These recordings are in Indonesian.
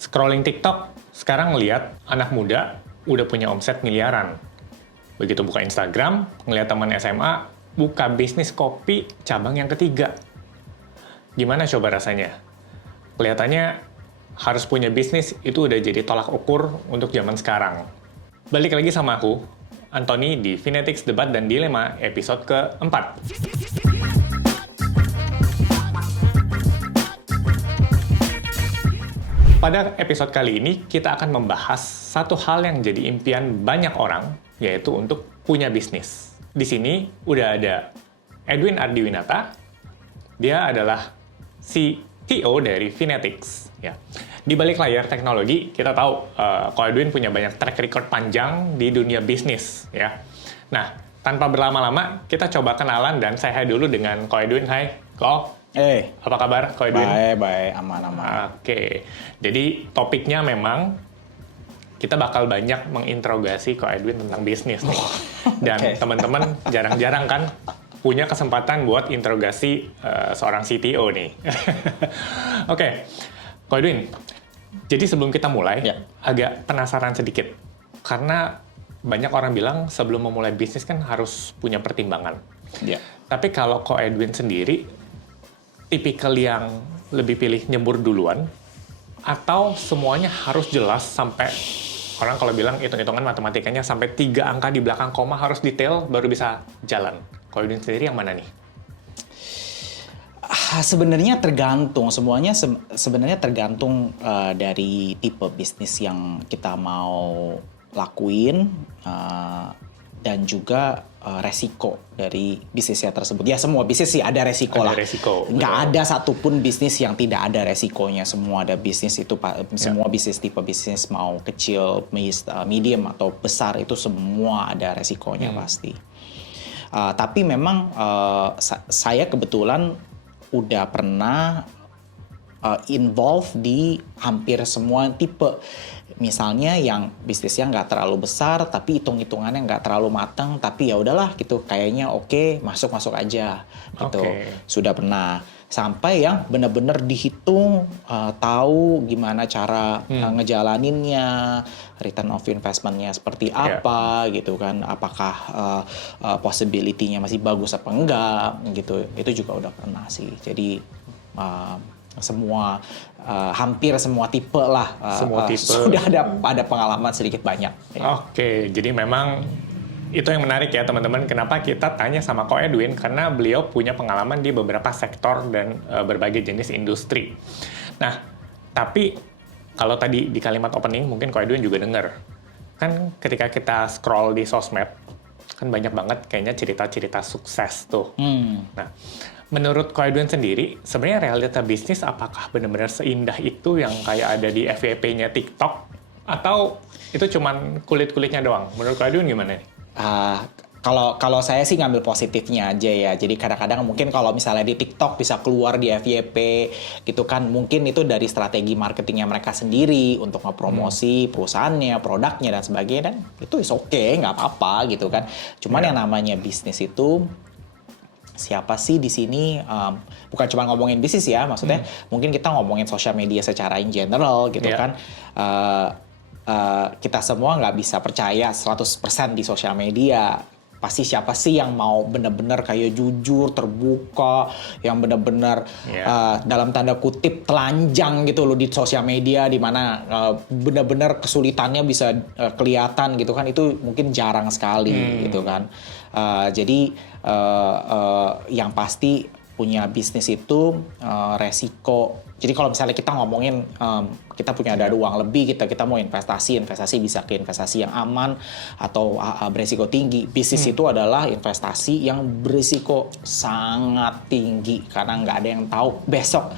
Scrolling TikTok, sekarang ngeliat anak muda udah punya omset miliaran. Begitu buka Instagram, ngeliat teman SMA, buka bisnis kopi cabang yang ketiga. Gimana coba rasanya? Kelihatannya harus punya bisnis itu udah jadi tolak ukur untuk zaman sekarang. Balik lagi sama aku, Anthony di Finetics Debat dan Dilema episode keempat. Pada episode kali ini, kita akan membahas satu hal yang jadi impian banyak orang, yaitu untuk punya bisnis. Di sini udah ada Edwin Ardiwinata, dia adalah CTO dari Finetics. Ya. Di balik layar teknologi, kita tahu Ko Edwin punya banyak track record panjang di dunia bisnis. Ya. Nah, tanpa berlama-lama, kita coba kenalan dan saya dulu dengan Ko Edwin. Hai, Ko. Apa kabar, Ko Edwin? Baik, aman-aman. Oke, jadi topiknya memang kita bakal banyak menginterogasi Ko Edwin tentang bisnis nih. Dan teman-teman jarang-jarang kan punya kesempatan buat interogasi seorang CTO nih. Oke, Ko Edwin, jadi sebelum kita mulai, agak penasaran sedikit. Karena banyak orang bilang sebelum memulai bisnis kan harus punya pertimbangan. Tapi kalau Ko Edwin sendiri, tipikal yang lebih pilih nyebur duluan, atau semuanya harus jelas sampai, orang kalau bilang hitung-hitungan matematikanya sampai 3 angka di belakang koma harus detail baru bisa jalan. Kalau Edwin sendiri yang mana nih? Sebenarnya tergantung, semuanya sebenarnya tergantung dari tipe bisnis yang kita mau lakuin, dan juga resiko dari bisnisnya tersebut. Ya semua bisnis sih ada resiko lah. Nggak ada satupun bisnis yang tidak ada resikonya. Semua ada bisnis itu, semua bisnis tipe bisnis mau kecil, medium atau besar itu semua ada resikonya pasti. Tapi memang saya kebetulan udah pernah involve di hampir semua tipe. Misalnya yang bisnisnya nggak terlalu besar, tapi hitung-hitungannya nggak terlalu matang, tapi ya udahlah gitu, kayaknya oke, masuk aja gitu. Sudah pernah. Sampai yang benar-benar dihitung, tahu gimana cara ngejalaninnya, return of investment-nya seperti apa gitu kan, apakah possibility-nya masih bagus apa enggak gitu. Itu juga udah pernah sih. Jadi hampir semua tipe lah sudah ada pengalaman sedikit banyak. Oke, jadi memang itu yang menarik ya teman-teman. Kenapa kita tanya sama Ko Edwin? Karena beliau punya pengalaman di beberapa sektor dan berbagai jenis industri. Nah, tapi kalau tadi di kalimat opening mungkin Ko Edwin juga dengar. Kan ketika kita scroll di sosmed, kan banyak banget kayaknya cerita-cerita sukses tuh. Nah, menurut Ko Edwin sendiri, sebenarnya realita bisnis apakah benar-benar seindah itu yang kayak ada di FYP-nya TikTok? Atau itu cuman kulit-kulitnya doang? Menurut Ko Edwin gimana nih? Kalau saya sih ngambil positifnya aja ya. Jadi kadang-kadang mungkin kalau misalnya di TikTok bisa keluar di FYP gitu kan, mungkin itu dari strategi marketingnya mereka sendiri untuk ngepromosi perusahaannya, produknya dan sebagainya, dan itu is okay, nggak apa-apa gitu kan. Cuman yang namanya bisnis itu, siapa sih di sini, bukan cuma ngomongin bisnis ya, maksudnya mungkin kita ngomongin sosial media secara in general gitu kan. Kita semua nggak bisa percaya 100% di sosial media. Pasti siapa sih yang mau benar-benar kayak jujur, terbuka, yang benar-benar dalam tanda kutip telanjang gitu loh di sosial media, di mana benar-benar kesulitannya bisa kelihatan gitu kan, itu mungkin jarang sekali gitu kan. Jadi yang pasti punya bisnis itu resiko. Jadi kalau misalnya kita ngomongin kita punya ada uang lebih, kita mau investasi bisa ke investasi yang aman atau berisiko tinggi. Bisnis itu adalah investasi yang berisiko sangat tinggi karena nggak ada yang tahu besok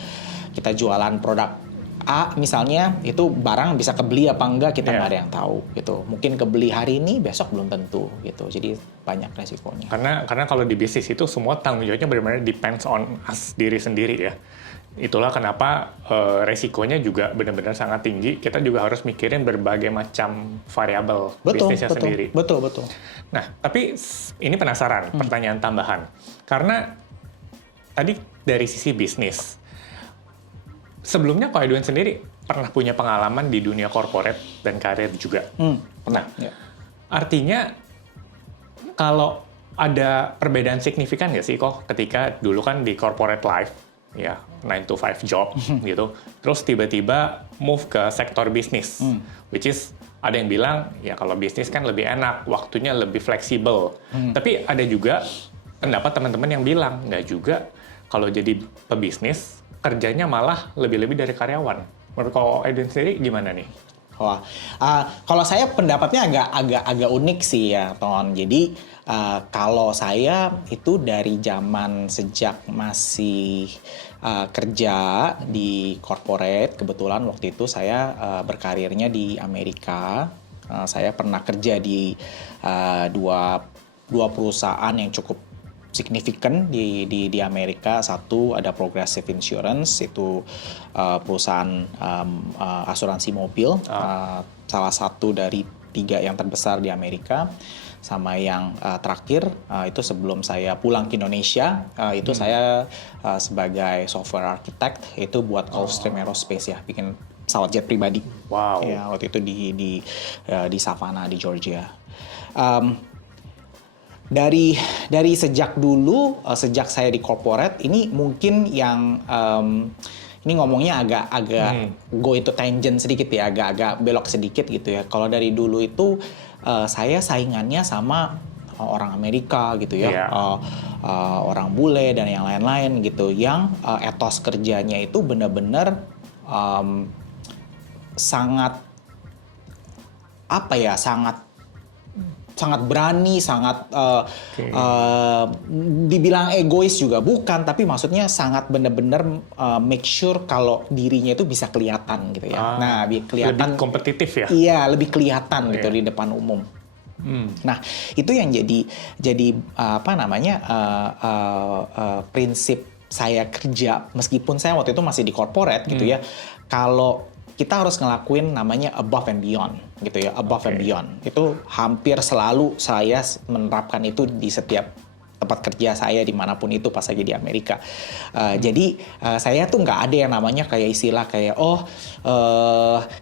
kita jualan produk A misalnya, itu barang bisa kebeli apa enggak kita nggak ada yang tahu gitu. Mungkin kebeli hari ini, besok belum tentu gitu. Jadi banyak resikonya. Karena kalau di bisnis itu semua tanggung jawabnya benar-benar depends on us diri sendiri ya. Itulah kenapa resikonya juga benar-benar sangat tinggi. Kita juga harus mikirin berbagai macam variabel bisnisnya sendiri. Betul. Nah, tapi ini penasaran, pertanyaan tambahan. Karena tadi dari sisi bisnis, sebelumnya Ko Edwin sendiri pernah punya pengalaman di dunia corporate dan karir juga. Pernah. Ya. Artinya kalau ada perbedaan signifikan nggak sih kok ketika dulu kan di corporate life, ya 9 to 5 job gitu, terus tiba-tiba move ke sektor bisnis, which is ada yang bilang ya kalau bisnis kan lebih enak, waktunya lebih fleksibel. Tapi ada juga pendapat teman-teman yang bilang nggak juga, kalau jadi pebisnis kerjanya malah lebih-lebih dari karyawan. Menurut kau Edwin sendiri gimana nih? Wah, kalau saya pendapatnya agak unik sih ya, Ton. Jadi kalau saya itu dari zaman sejak masih kerja di corporate, kebetulan waktu itu saya berkarirnya di Amerika. Saya pernah kerja di dua perusahaan yang cukup signifikan di Amerika. Satu ada Progressive Insurance, itu perusahaan asuransi mobil, salah satu dari 3 yang terbesar di Amerika. Sama yang terakhir itu sebelum saya pulang ke Indonesia, itu saya sebagai software architect itu buat Gulfstream Aerospace ya, bikin pesawat jet pribadi. Wow. Ya, waktu itu di Savannah di Georgia. Dari sejak dulu, sejak saya di corporate, ini mungkin yang ini ngomongnya agak go into tangent sedikit ya, agak belok sedikit gitu ya. Kalau dari dulu itu saya saingannya sama orang Amerika gitu ya, orang bule dan yang lain-lain gitu, yang etos kerjanya itu benar-benar sangat apa ya, sangat berani, sangat dibilang egois juga bukan, tapi maksudnya sangat benar-benar make sure kalau dirinya itu bisa kelihatan gitu ya. Nah, kelihatan lebih kompetitif ya. Iya, lebih kelihatan gitu di depan umum. Nah, itu yang jadi apa namanya prinsip saya kerja, meskipun saya waktu itu masih di corporate gitu ya. Kalau kita harus ngelakuin namanya above and beyond gitu ya, above and beyond. Itu hampir selalu saya menerapkan itu di setiap tempat kerja saya dimanapun itu pas lagi di Amerika. Jadi saya tuh nggak ada yang namanya kayak istilah kayak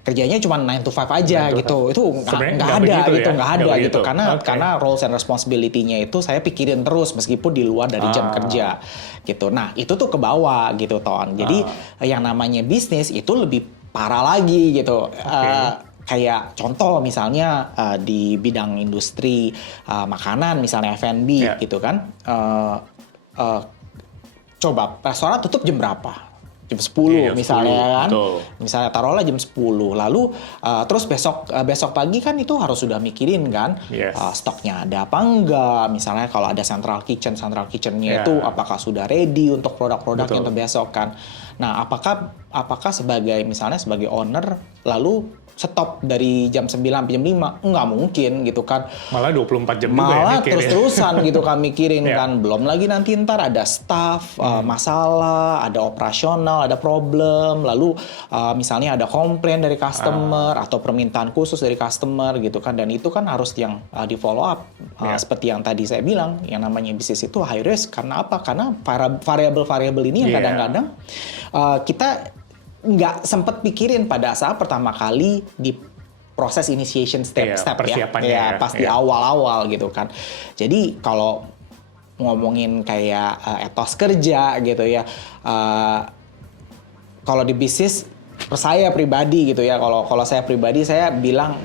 kerjanya cuma 9 to 5 aja gitu. Itu nggak ada gitu, nggak ada gitu. Karena roles and responsibility-nya itu saya pikirin terus meskipun di luar dari jam kerja gitu. Nah, itu tuh ke bawah gitu, Ton. Jadi yang namanya bisnis itu lebih parah lagi gitu. Kayak contoh misalnya di bidang industri makanan, misalnya F&B gitu kan. Coba restoran tutup jam berapa? Jam 10 misalnya 10, kan. Betul. Misalnya taruhlah jam 10. Lalu terus besok pagi kan itu harus sudah mikirin kan stoknya ada apa enggak. Misalnya kalau ada central kitchen-nya itu apakah sudah ready untuk produk-produk yang besok kan. Nah, apakah sebagai owner lalu stop dari jam 9 sampai jam 5? Nggak mungkin gitu kan. Malah 24 jam juga ya malah terus-terusan gitu kan mikirin kan. Belum lagi nanti ntar ada staff, masalah, ada operasional, ada problem. Lalu misalnya ada komplain dari customer atau permintaan khusus dari customer gitu kan. Dan itu kan harus yang di follow up. Seperti yang tadi saya bilang, yang namanya bisnis itu high risk. Karena apa? Karena variabel-variabel ini yang kadang-kadang kita nggak sempet pikirin pada saat pertama kali di proses initiation step ya pas di awal-awal gitu kan. Jadi kalau ngomongin kayak etos kerja gitu ya, kalau di bisnis saya pribadi gitu ya, kalau saya pribadi saya bilang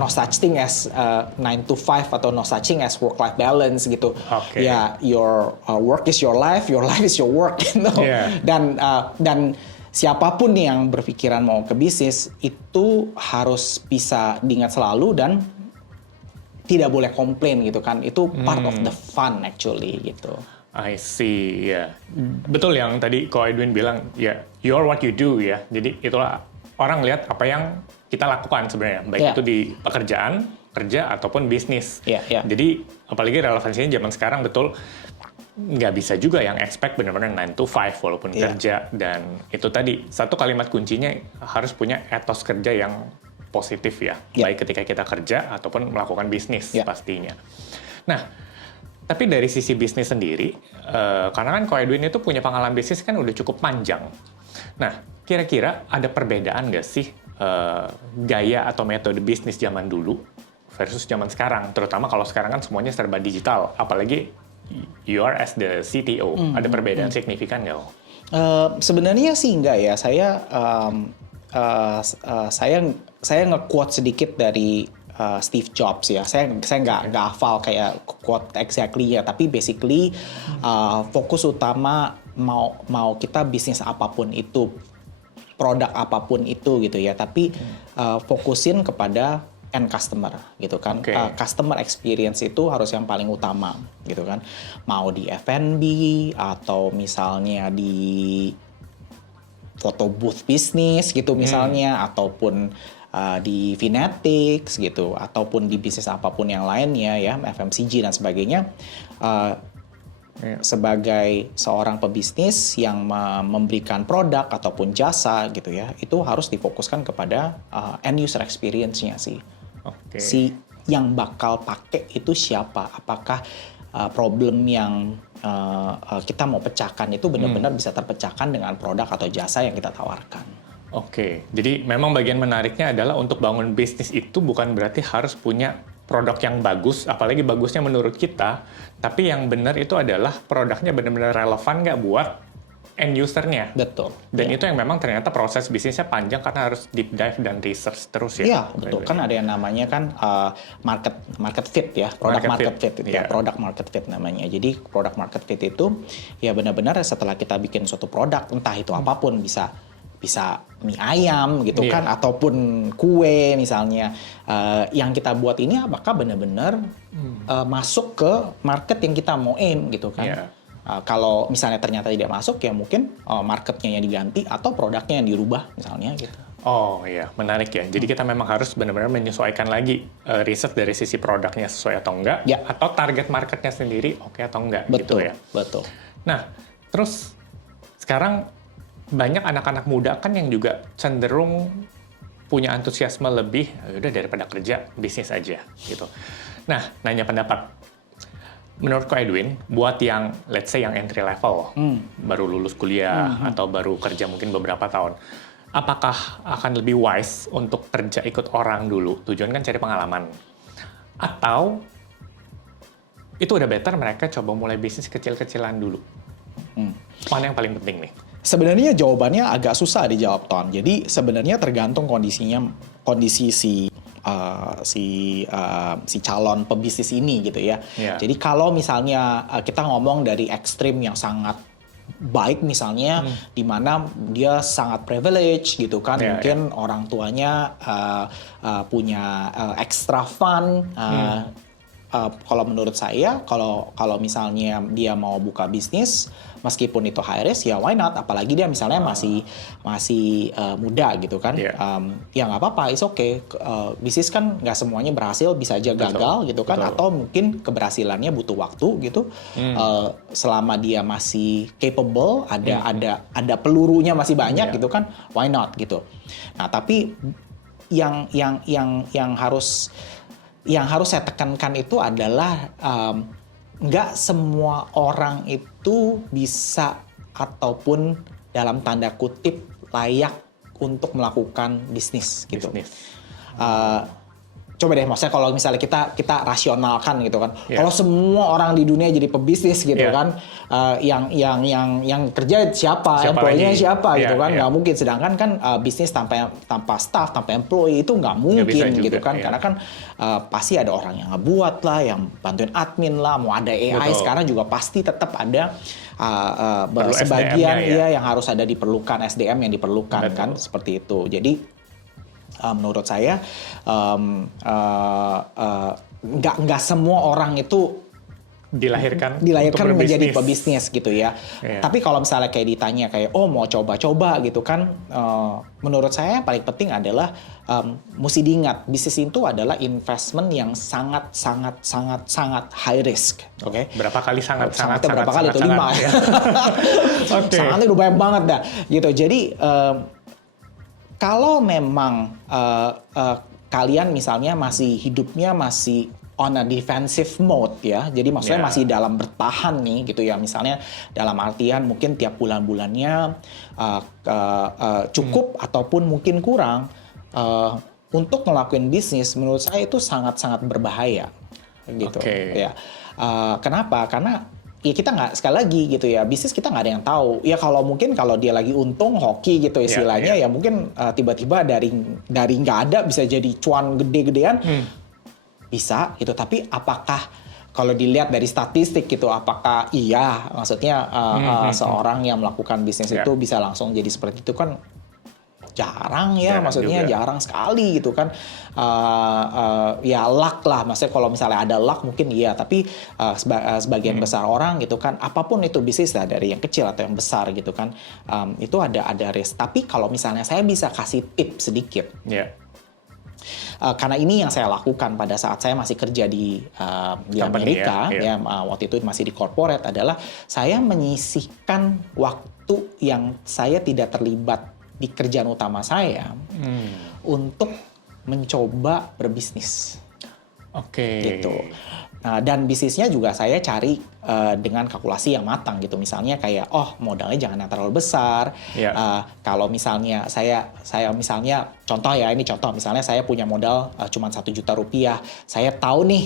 no such thing as 9 to 5 atau no such thing as work-life balance gitu. Ya, your work is your life is your work gitu. Dan siapapun yang berpikiran mau ke bisnis itu harus bisa diingat selalu dan tidak boleh komplain gitu kan. Itu part of the fun actually gitu. I see, ya. Betul yang tadi Ko Edwin bilang, ya, you are what you do ya. Jadi itulah orang lihat apa yang kita lakukan sebenarnya, baik itu di pekerjaan, kerja ataupun bisnis. Jadi apalagi relevansinya zaman sekarang betul. Nggak bisa juga yang expect benar-benar 9 to 5 walaupun kerja. Dan itu tadi, satu kalimat kuncinya harus punya etos kerja yang positif ya. Baik ketika kita kerja ataupun melakukan bisnis pastinya. Nah, tapi dari sisi bisnis sendiri, karena kan Ko Edwin itu punya pengalaman bisnis kan udah cukup panjang. Nah, kira-kira ada perbedaan nggak sih gaya atau metode bisnis zaman dulu versus zaman sekarang? Terutama kalau sekarang kan semuanya serba digital, apalagi you are as the CTO. Ada perbedaan signifikan nggak? Sebenarnya sih enggak ya. Saya nge-quote sedikit dari Steve Jobs ya. Saya nggak hafal kayak quote exactly ya, tapi basically fokus utama mau kita bisnis apapun itu, produk apapun itu gitu ya, tapi fokusin kepada end customer gitu kan. Customer experience itu harus yang paling utama gitu kan. Mau di F&B atau misalnya di photo booth bisnis gitu misalnya, ataupun di Vinetics gitu, ataupun di bisnis apapun yang lainnya ya, FMCG dan sebagainya. Sebagai seorang pebisnis yang memberikan produk ataupun jasa gitu ya, itu harus difokuskan kepada end user experience-nya sih. Si yang bakal pakai itu siapa? Apakah problem yang kita mau pecahkan itu benar-benar bisa terpecahkan dengan produk atau jasa yang kita tawarkan. Jadi memang bagian menariknya adalah untuk bangun bisnis itu bukan berarti harus punya produk yang bagus, apalagi bagusnya menurut kita, tapi yang benar itu adalah produknya benar-benar relevan nggak buat end user-nya. Betul. Dan itu yang memang ternyata proses bisnisnya panjang karena harus deep dive dan research terus ya. Iya, betul. Kan ada yang namanya kan market fit ya, market fit itu, product market fit namanya. Jadi product market fit itu ya benar-benar setelah kita bikin suatu produk, entah itu apapun, bisa mie ayam gitu kan, ataupun kue misalnya, yang kita buat ini apakah benar-benar masuk ke market yang kita mau aim gitu kan. Kalau misalnya ternyata tidak masuk ya mungkin marketnya yang diganti atau produknya yang dirubah misalnya gitu. Oh iya, menarik ya. Jadi kita memang harus benar-benar menyesuaikan lagi riset dari sisi produknya sesuai atau enggak, atau target marketnya sendiri oke atau enggak. Betul, gitu ya. Betul. Nah, terus sekarang banyak anak-anak muda kan yang juga cenderung punya antusiasme lebih, udah daripada kerja, bisnis aja gitu. Nah, nanya pendapat. Menurut Ko Edwin, buat yang let's say yang entry level, baru lulus kuliah atau baru kerja mungkin beberapa tahun, apakah akan lebih wise untuk kerja ikut orang dulu? Tujuan kan cari pengalaman. Atau itu udah better mereka coba mulai bisnis kecil-kecilan dulu? Mana yang paling penting nih? Sebenarnya jawabannya agak susah dijawab, Ton. Jadi sebenarnya tergantung kondisi si calon pebisnis ini gitu ya. Jadi kalau misalnya kita ngomong dari ekstrim yang sangat baik misalnya, di mana dia sangat privilege gitu kan, mungkin orang tuanya punya extra fund. Kalau menurut saya, kalau misalnya dia mau buka bisnis, meskipun itu high risk, ya why not? Apalagi dia misalnya masih muda gitu kan. Ya nggak apa-apa, it's okay. Bisnis kan nggak semuanya berhasil, bisa aja gagal gitu kan. Atau mungkin keberhasilannya butuh waktu gitu. Selama dia masih capable, ada pelurunya masih banyak gitu kan, why not gitu. Nah tapi yang harus saya tekankan itu adalah nggak semua orang itu bisa ataupun dalam tanda kutip layak untuk melakukan bisnis gitu. Coba deh, maksudnya kalau misalnya kita rasionalkan gitu kan, kalau semua orang di dunia jadi pebisnis gitu kan, yang kerja siapa employee-nya siapa gitu kan, nggak mungkin. Sedangkan kan bisnis tanpa staff, tanpa employee itu nggak mungkin gitu kan, karena kan pasti ada orang yang ngebuat lah, yang bantuin admin lah, mau ada AI sekarang juga pasti tetap ada sebagian yang harus ada diperlukan, SDM yang diperlukan kan, seperti itu. Jadi menurut saya nggak semua orang itu dilahirkan menjadi pebisnis gitu ya. Tapi kalau misalnya kayak ditanya kayak mau coba-coba gitu kan, menurut saya yang paling penting adalah mesti diingat bisnis itu adalah investment yang sangat high risk. Oke. Berapa kali sangat berapa kali itu 5 ya. Sangatnya udah banyak banget dah gitu. Jadi kalau memang kalian misalnya hidupnya masih on a defensive mode ya. Jadi maksudnya Yeah. masih dalam bertahan nih gitu ya. Misalnya dalam artian mungkin tiap bulan-bulannya cukup ataupun mungkin kurang untuk ngelakuin bisnis, menurut saya itu sangat-sangat berbahaya gitu. Oke. Ya. Kenapa? Karena ya kita nggak, sekali lagi gitu ya, bisnis kita nggak ada yang tahu. Ya kalau mungkin kalau dia lagi untung hoki gitu istilahnya, ya mungkin tiba-tiba dari nggak ada bisa jadi cuan gede-gedean. Bisa gitu, tapi apakah kalau dilihat dari statistik gitu, apakah iya maksudnya seorang yang melakukan bisnis itu bisa langsung jadi seperti itu kan jarang ya, maksudnya juga. Jarang sekali gitu kan. Ya luck lah, maksudnya kalau misalnya ada luck mungkin iya, tapi sebagian besar orang gitu kan, apapun itu bisnis lah, dari yang kecil atau yang besar gitu kan, itu ada risk. Tapi kalau misalnya saya bisa kasih tips sedikit. Karena ini yang saya lakukan pada saat saya masih kerja di Amerika, waktu itu masih di corporate, adalah saya menyisihkan waktu yang saya tidak terlibat di kerjaan utama saya untuk mencoba berbisnis. Gitu. Dan bisnisnya juga saya cari dengan kalkulasi yang matang gitu. Misalnya kayak, modalnya jangan yang terlalu besar. Kalau misalnya saya misalnya, contoh ya, ini contoh, misalnya saya punya modal cuma 1 juta rupiah. Saya tahu nih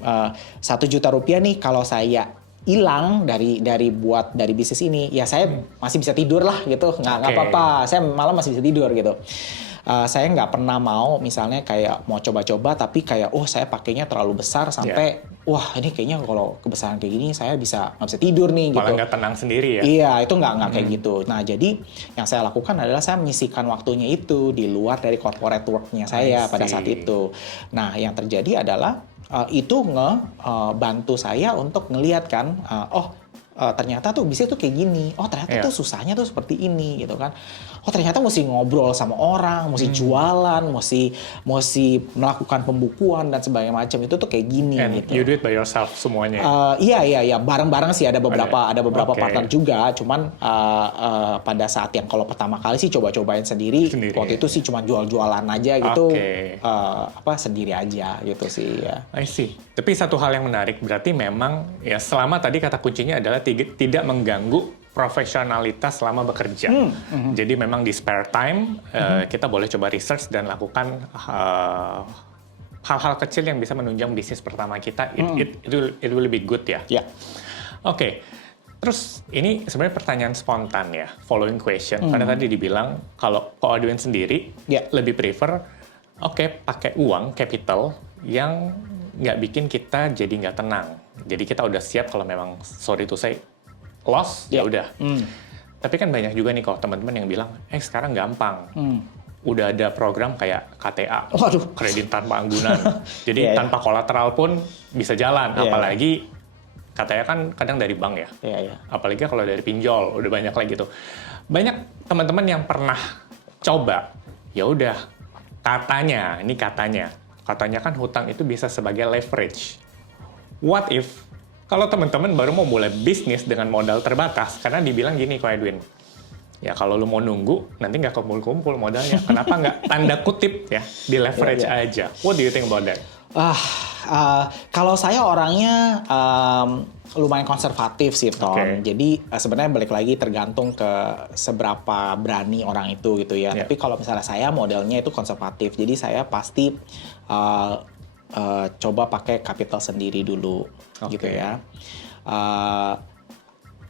1 juta rupiah nih kalau saya hilang dari bisnis ini, ya saya masih bisa tidur lah gitu, nggak apa-apa. Saya malah masih bisa tidur gitu. Saya nggak pernah mau misalnya kayak mau coba-coba tapi kayak saya pakainya terlalu besar sampai wah ini kayaknya kalau kebesaran kayak gini saya nggak bisa tidur nih gitu. Malah nggak tenang sendiri ya? Iya, itu nggak kayak gitu. Nah jadi yang saya lakukan adalah saya menyisihkan waktunya itu di luar dari corporate work-nya saya pada saat itu. Nah yang terjadi adalah itu bantu saya untuk ngelihat kan, ternyata tuh bisnis tuh kayak gini. Ternyata tuh susahnya tuh seperti ini gitu kan. Ternyata mesti ngobrol sama orang, mesti jualan, mesti melakukan pembukuan dan sebagainya macam, itu tuh kayak gini. And gitu. You do it by yourself semuanya? Iya, bareng-bareng sih, ada beberapa partner juga. Cuman pada saat yang kalau pertama kali sih coba-cobain sendiri. Waktu itu sih cuma jual-jualan aja gitu, sendiri aja gitu sih. Ya. I see. Tapi satu hal yang menarik, berarti memang ya selama tadi kata kuncinya adalah tidak mengganggu profesionalitas selama bekerja. Jadi memang di spare time kita boleh coba research dan lakukan hal-hal kecil yang bisa menunjang bisnis pertama kita. It will be good ya. Oke. Terus ini sebenarnya pertanyaan spontan ya, following question. Karena tadi dibilang kalau Ko Edwin sendiri lebih prefer pakai uang capital yang nggak bikin kita jadi nggak tenang. Jadi kita udah siap kalau memang sorry to say loss, ya udah. Tapi kan banyak juga nih kok teman-teman yang bilang, sekarang gampang. Udah ada program kayak KTA, kredit tanpa anggunan. Jadi tanpa kolateral pun bisa jalan. Apalagi KTA kan kadang dari bank ya. Apalagi kalau dari pinjol, udah banyak lagi tuh. Banyak teman-teman yang pernah coba, ya udah katanya kan hutang itu bisa sebagai leverage. What if kalau teman-teman baru mau mulai bisnis dengan modal terbatas, karena dibilang gini Ko Edwin, ya kalau lu mau nunggu, nanti nggak kumpul-kumpul modalnya. Kenapa nggak tanda kutip ya, di leverage aja? What do you think about that? Kalau saya orangnya lumayan konservatif sih, Tom. Jadi sebenarnya balik lagi tergantung ke seberapa berani orang itu gitu ya. Tapi kalau misalnya saya modelnya itu konservatif, jadi saya pasti coba pakai capital sendiri dulu. Gitu ya.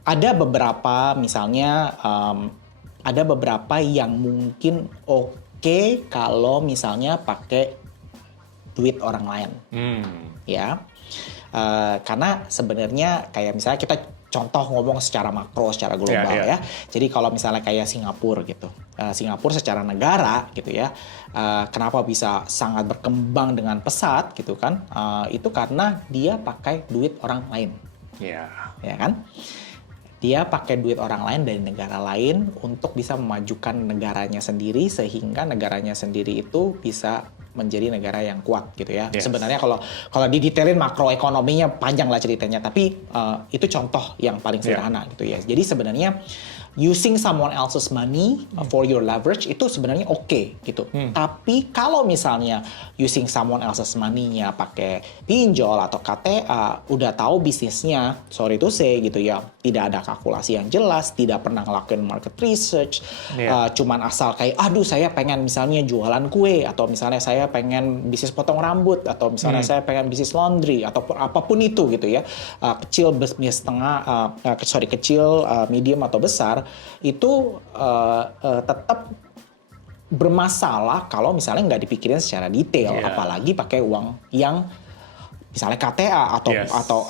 Ada beberapa misalnya ada beberapa yang mungkin oke kalau misalnya pakai duit orang lain. Ya. Karena sebenarnya kayak misalnya kita contoh ngomong secara makro, secara global ya. Jadi kalau misalnya kayak Singapura gitu. Singapura secara negara gitu ya. Kenapa bisa sangat berkembang dengan pesat gitu kan? Itu karena dia pakai duit orang lain. Ya kan? Dia pakai duit orang lain dari negara lain untuk bisa memajukan negaranya sendiri, sehingga negaranya sendiri itu bisa menjadi negara yang kuat gitu ya. Sebenarnya kalau didetailin makroekonominya panjang lah ceritanya, tapi itu contoh yang paling sederhana gitu ya. Jadi sebenarnya using someone else's money for your leverage itu sebenarnya oke gitu. Tapi kalau misalnya using someone else's money-nya pakai pinjol atau KTA, udah tahu bisnisnya, sorry to say gitu ya, tidak ada kalkulasi yang jelas, tidak pernah ngelakuin market research, cuman asal kayak, aduh saya pengen misalnya jualan kue, atau misalnya saya pengen bisnis potong rambut, atau misalnya saya pengen bisnis laundry, atau apapun itu gitu ya, kecil, bisnis kecil, medium atau besar, itu tetap bermasalah kalau misalnya nggak dipikirin secara detail, apalagi pakai uang yang misalnya KTA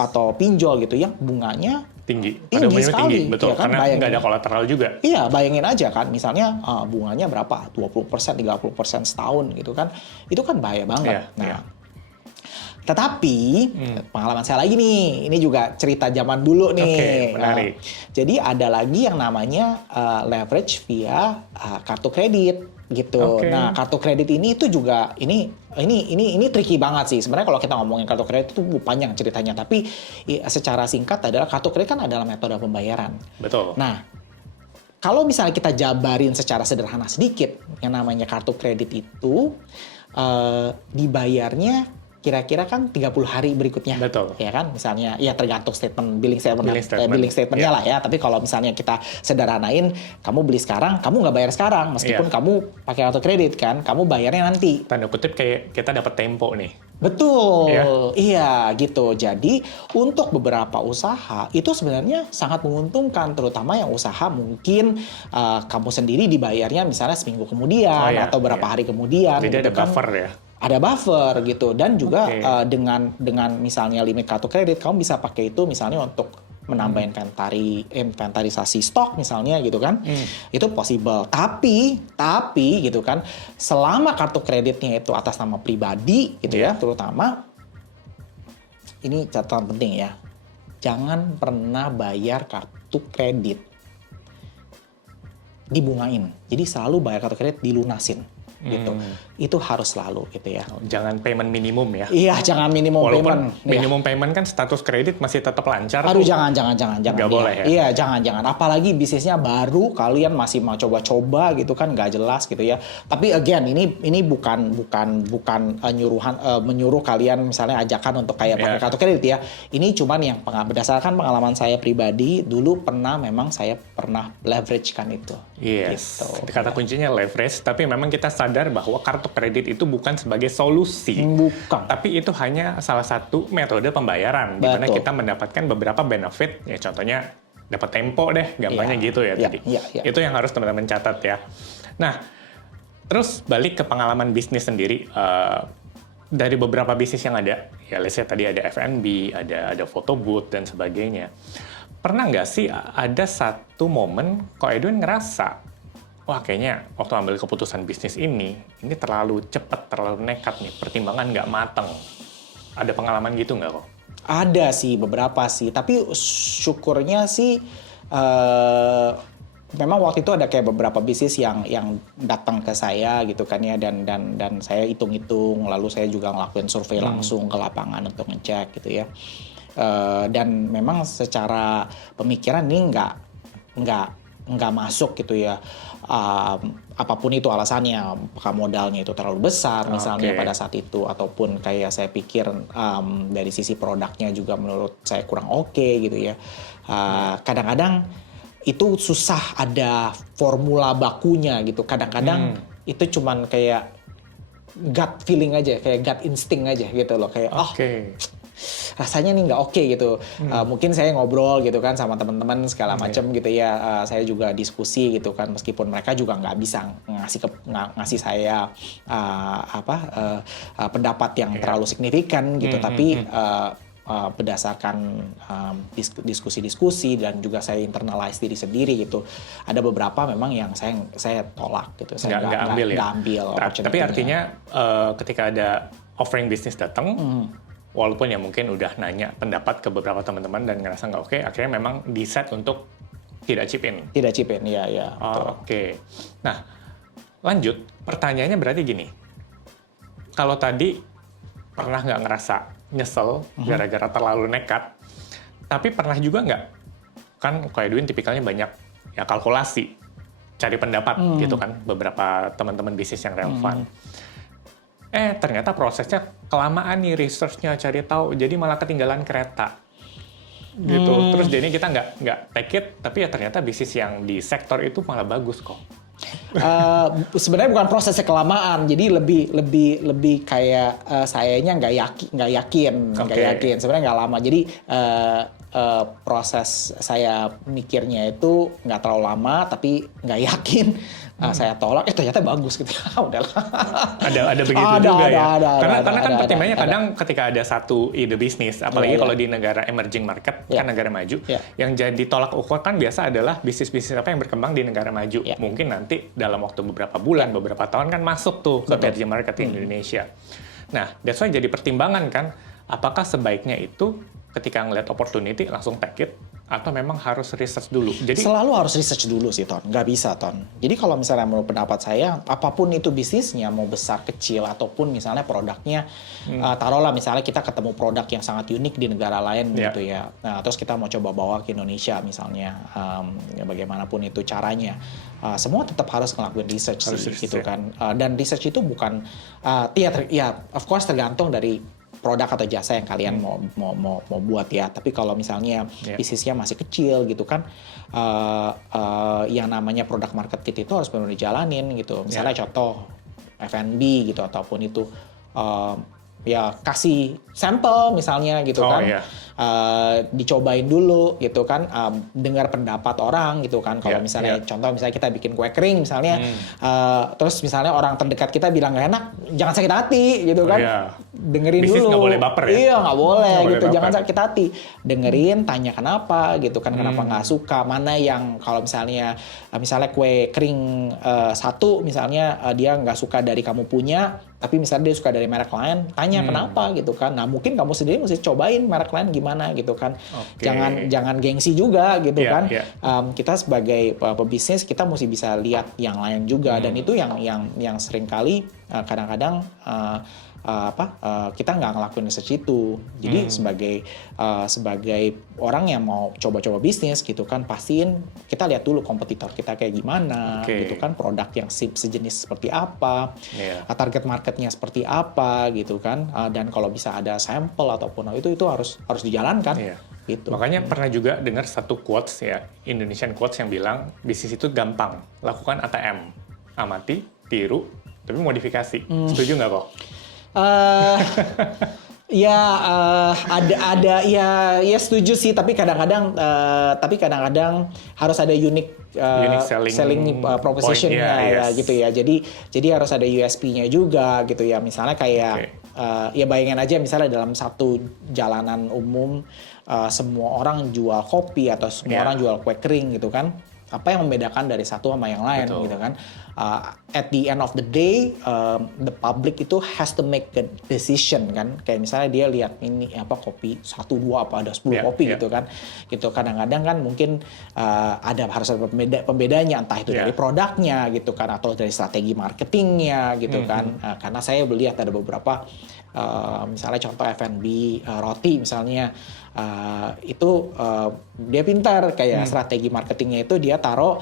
atau pinjol gitu yang bunganya tinggi sekali, tinggi, betul, ya kan? Karena nggak ada kolateral juga. Iya, bayangin aja kan, misalnya bunganya berapa, 20%, 30% setahun gitu kan, itu kan bahaya banget. Tetapi pengalaman saya lagi nih, ini juga cerita zaman dulu nih. Oke, menarik. Jadi ada lagi yang namanya leverage via kartu kredit gitu. Nah, kartu kredit ini itu juga ini tricky banget sih. Sebenarnya kalau kita ngomongin kartu kredit itu panjang ceritanya, tapi secara singkat adalah kartu kredit kan adalah metode pembayaran. Betul. Nah, kalau misalnya kita jabarin secara sederhana sedikit, yang namanya kartu kredit itu dibayarnya kira-kira kan 30 hari berikutnya. Betul. Ya kan? Misalnya, ya tergantung billing statement-nya lah ya. Tapi kalau misalnya kita sederhanain, kamu beli sekarang, kamu nggak bayar sekarang. Meskipun kamu pakai kartu kredit kan, kamu bayarnya nanti. Tanda kutip kayak kita dapat tempo nih. Betul, iya gitu. Jadi untuk beberapa usaha itu sebenarnya sangat menguntungkan, terutama yang usaha mungkin kamu sendiri dibayarnya misalnya seminggu kemudian atau berapa hari kemudian. Jadi gitu ada kan. buffer ya. Ada buffer gitu, dan juga dengan misalnya limit kartu kredit kamu bisa pakai itu misalnya untuk menambah inventarisasi stok misalnya gitu kan. Itu possible. Tapi gitu kan, selama kartu kreditnya itu atas nama pribadi gitu ya, terutama ini catatan penting ya. Jangan pernah bayar kartu kredit dibungain. Jadi selalu bayar kartu kredit dilunasin gitu. Itu harus selalu gitu ya. Jangan payment minimum ya. Iya, jangan minimum Walaupun payment. minimum payment kan status kredit masih tetap lancar. Aduh, tuh. jangan. Nggak boleh ya? Iya, jangan. Apalagi bisnisnya baru, kalian masih mau coba-coba gitu kan, nggak jelas gitu ya. Tapi again, ini bukan menyuruh kalian misalnya ajakan untuk kayak pakai kartu kredit ya. Ini cuman yang berdasarkan pengalaman saya pribadi, dulu memang saya pernah leverage kan itu. Yes. Gitu. Kata kuncinya leverage, tapi memang kita sadar bahwa kartu kredit itu bukan sebagai solusi. Bukan. Tapi itu hanya salah satu metode pembayaran di mana kita mendapatkan beberapa benefit. Ya contohnya dapat tempo deh, gampangnya gitu ya tadi. Itu yang harus teman-teman catat ya. Nah, terus balik ke pengalaman bisnis sendiri. Dari beberapa bisnis yang ada, ya let's say tadi ada F&B, ada photo booth dan sebagainya. Pernah nggak sih ada satu momen kok Edwin ngerasa, wah kayaknya waktu ambil keputusan bisnis ini terlalu cepat, terlalu nekat nih, pertimbangan nggak mateng. Ada pengalaman gitu nggak kok? Ada sih, beberapa sih. Tapi syukurnya sih, memang waktu itu ada kayak beberapa bisnis yang datang ke saya gitu kan ya, dan saya hitung-hitung, lalu saya juga ngelakuin survei langsung ke lapangan untuk ngecek gitu ya. Dan memang secara pemikiran ini nggak masuk gitu ya, apapun itu alasannya, apakah modalnya itu terlalu besar misalnya pada saat itu, ataupun kayak saya pikir dari sisi produknya juga menurut saya kurang oke gitu ya. Kadang-kadang itu susah ada formula bakunya gitu, kadang-kadang itu cuman kayak gut feeling aja, kayak gut instinct aja gitu loh, kayak rasanya nih nggak oke gitu. Mungkin saya ngobrol gitu kan sama teman-teman segala macam gitu ya. Saya juga diskusi gitu kan, meskipun mereka juga nggak bisa ngasih saya pendapat yang terlalu signifikan gitu. Tapi berdasarkan diskusi-diskusi dan juga saya internalize diri sendiri gitu, ada beberapa memang yang saya tolak gitu. Saya nggak ambil. Tapi artinya ketika ada offering bisnis datang, walaupun ya mungkin udah nanya pendapat ke beberapa teman-teman dan ngerasa nggak oke, akhirnya memang decide untuk tidak chip in. Tidak chip in, iya. Oke. Nah, lanjut. Pertanyaannya berarti gini. Kalau tadi pernah nggak ngerasa nyesel gara-gara terlalu nekat, tapi pernah juga nggak? Kan Ko Edwin tipikalnya banyak ya kalkulasi, cari pendapat gitu kan, beberapa teman-teman bisnis yang relevan. Ternyata prosesnya kelamaan nih, research-nya cari tahu, jadi malah ketinggalan kereta. Gitu. Terus jadi kita nggak take it, tapi ya ternyata bisnis yang di sektor itu malah bagus kok. Sebenarnya bukan prosesnya kelamaan, jadi lebih kayak sayanya nggak yakin. Sebenarnya nggak lama. Jadi proses saya mikirnya itu nggak terlalu lama, tapi nggak yakin. Saya tolak, ternyata bagus gitu. Udahlah. Ada begitu juga ya. Karena kan pertimbangannya kadang ketika ada satu ide bisnis, apalagi kalau di negara emerging market, kan negara maju, yang jadi tolak ukur kan biasa adalah bisnis-bisnis apa yang berkembang di negara maju. Mungkin nanti dalam waktu beberapa bulan, beberapa tahun kan masuk tuh ke emerging market di Indonesia. Nah, that's why jadi pertimbangan kan, apakah sebaiknya itu ketika ngeliat opportunity langsung take it, atau memang harus research dulu? Jadi selalu harus research dulu sih, Ton. Nggak bisa, Ton. Jadi kalau misalnya menurut pendapat saya, apapun itu bisnisnya, mau besar, kecil, ataupun misalnya produknya, taruhlah misalnya kita ketemu produk yang sangat unik di negara lain gitu ya. Nah, terus kita mau coba bawa ke Indonesia misalnya, ya bagaimanapun itu caranya. Semua tetap harus ngelakuin research sih, gitu kan. Dan research itu bukan, of course tergantung dari produk atau jasa yang kalian mau buat ya. Tapi kalau misalnya bisnisnya masih kecil gitu kan, yang namanya produk market fit itu harus benar-benar dijalanin gitu. Misalnya contoh F&B gitu, ataupun itu ya kasih sampel misalnya gitu dicobain dulu gitu kan, dengar pendapat orang gitu kan. Kalau misalnya contoh misalnya kita bikin kue kering misalnya, terus misalnya orang terdekat kita bilang nggak enak, jangan sakit hati gitu kan. Dengerin bisnis dulu. Nggak boleh baper ya? Iya, nggak boleh gitu. Baper. Jangan sakit hati. Dengerin, tanya kenapa gitu kan, kenapa nggak suka, mana yang kalau misalnya kue kering satu misalnya dia nggak suka dari kamu punya, tapi misalnya dia suka dari merek lain, tanya kenapa gitu kan. Nah, mungkin kamu sendiri mesti cobain merek lain gimana gitu kan. Jangan gengsi juga gitu kan. Kita sebagai pebisnis kita mesti bisa lihat yang lain juga, dan itu yang sering kali kadang-kadang kita nggak ngelakuin research itu. Jadi sebagai orang yang mau coba-coba bisnis gitu kan, pastiin kita lihat dulu kompetitor kita kayak gimana gitu kan, produk yang sejenis seperti apa, target marketnya seperti apa gitu kan, dan kalau bisa ada sampel ataupun itu harus dijalankan. Gitu. Makanya pernah juga dengar satu quotes ya, Indonesian quotes yang bilang bisnis itu gampang, lakukan ATM, amati, tiru, tapi modifikasi. Setuju nggak kok? Ada ya setuju sih, tapi kadang-kadang harus ada unique selling proposition-nya gitu ya. Jadi harus ada USP-nya juga gitu ya. Misalnya kayak ya bayangin aja misalnya dalam satu jalanan umum semua orang jual kopi atau semua orang jual kue kering gitu kan. Apa yang membedakan dari satu sama yang lain gitu kan. At the end of the day, the public itu has to make a decision kan. Kayak misalnya dia lihat ini kopi 1, 2 apa ada 10 kopi gitu kan. Gitu kadang-kadang kan mungkin harus ada pembedanya, entah itu dari produknya gitu kan, atau dari strategi marketingnya gitu kan. Karena saya melihat ada beberapa misalnya contoh F&B roti misalnya, itu dia pintar kayak strategi marketingnya itu dia taruh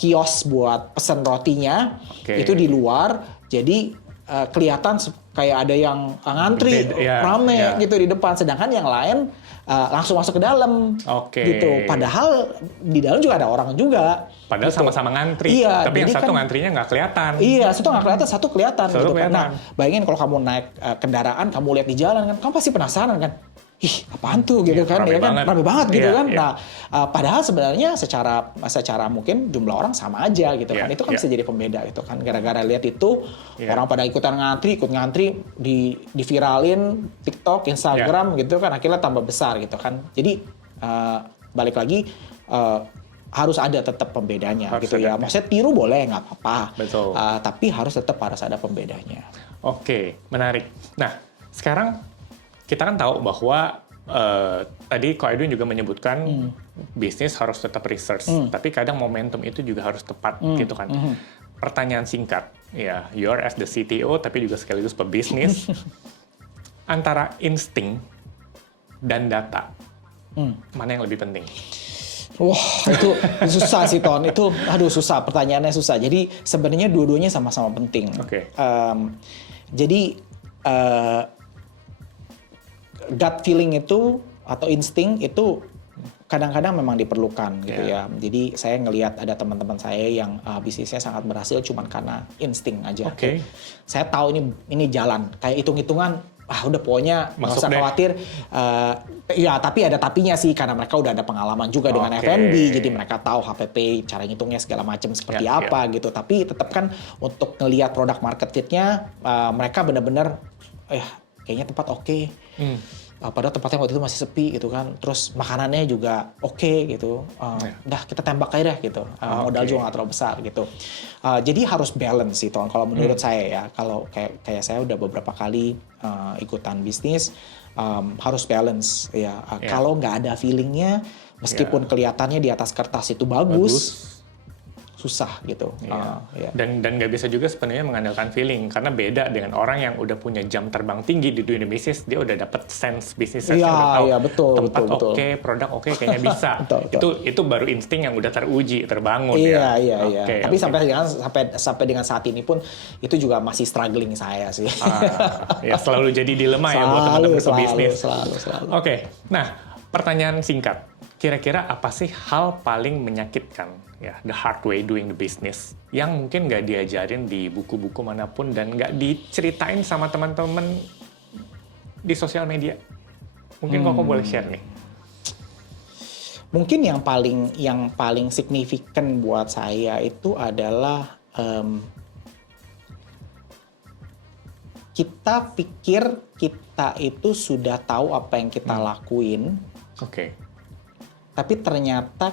kios buat pesen rotinya itu di luar, jadi kelihatan kayak ada yang ngantri rame gitu di depan, sedangkan yang lain langsung masuk ke dalam gitu. Padahal di dalam juga ada orang juga. Padahal gitu. Sama-sama ngantri, tapi yang satu ngantrinya nggak kelihatan. Iya, satu nggak kelihatan, satu kelihatan gitu kan. Nah, bayangin kalau kamu naik kendaraan, kamu lihat di jalan kan, kamu pasti penasaran kan. Ih, apaan tuh gitu kan, ya kan, rame banget gitu kan. Nah, padahal sebenarnya secara mungkin jumlah orang sama aja gitu kan. Itu kan bisa jadi pembeda gitu kan. Gara-gara lihat itu orang pada ikut ngantri diviralin TikTok, Instagram gitu kan, akhirnya tambah besar gitu kan. Jadi balik lagi harus ada tetap pembedanya gitu ya. Maksudnya tiru boleh nggak apa-apa. Betul. Tapi harus ada pembedanya. Oke, menarik. Nah, sekarang kita kan tahu bahwa tadi Ko Edwin juga menyebutkan bisnis harus tetap research, tapi kadang momentum itu juga harus tepat gitu kan. Pertanyaan singkat, ya, you're as the CTO tapi juga sekaligus pebisnis, antara insting dan data, mana yang lebih penting? Wah, itu susah sih Ton. Itu aduh susah, pertanyaannya susah. Jadi sebenarnya dua-duanya sama-sama penting. Oke. Jadi gut feeling itu atau insting itu kadang-kadang memang diperlukan gitu ya. Jadi saya ngelihat ada teman-teman saya yang bisnisnya sangat berhasil cuman karena insting aja. Oke. Saya tahu ini jalan. Kayak hitung-hitungan, udah pokoknya nggak Masuk usah deh. khawatir. Ya tapi ada tapinya sih karena mereka udah ada pengalaman juga dengan Oke. F&B. Jadi mereka tahu HPP, cara ngitungnya segala macam seperti apa gitu. Tapi tetap kan untuk ngelihat produk market fit-nya, mereka benar-benar, kayaknya tempat oke. Padahal tempatnya waktu itu masih sepi gitu kan, terus makanannya juga oke gitu, udah kita tembak aja deh gitu, modal juga nggak terlalu besar gitu. Jadi harus balance sih Ton, kalau menurut saya ya, kalau kayak saya udah beberapa kali ikutan bisnis, harus balance ya. Kalau nggak ada feelingnya, meskipun kelihatannya di atas kertas itu bagus. Susah gitu. Dan nggak bisa juga sebenarnya mengandalkan feeling, karena beda dengan orang yang udah punya jam terbang tinggi di dunia bisnis, dia udah dapet sense bisnisnya, udah tahu tempat oke, produk oke, kayaknya bisa. Itu baru insting yang udah teruji, terbangun ya. Iya. Tapi sampai dengan saat ini pun itu juga masih struggling saya sih. Ya selalu jadi dilema ya buat teman-teman pebisnis. Selalu. Oke. Nah, pertanyaan singkat. Kira-kira apa sih hal paling menyakitkan, ya, the hard way doing the business, yang mungkin nggak diajarin di buku-buku manapun dan nggak diceritain sama teman-teman di sosial media? Mungkin Koko boleh share nih. Mungkin yang paling signifikan buat saya itu adalah kita pikir kita itu sudah tahu apa yang kita lakuin. Oke. Tapi ternyata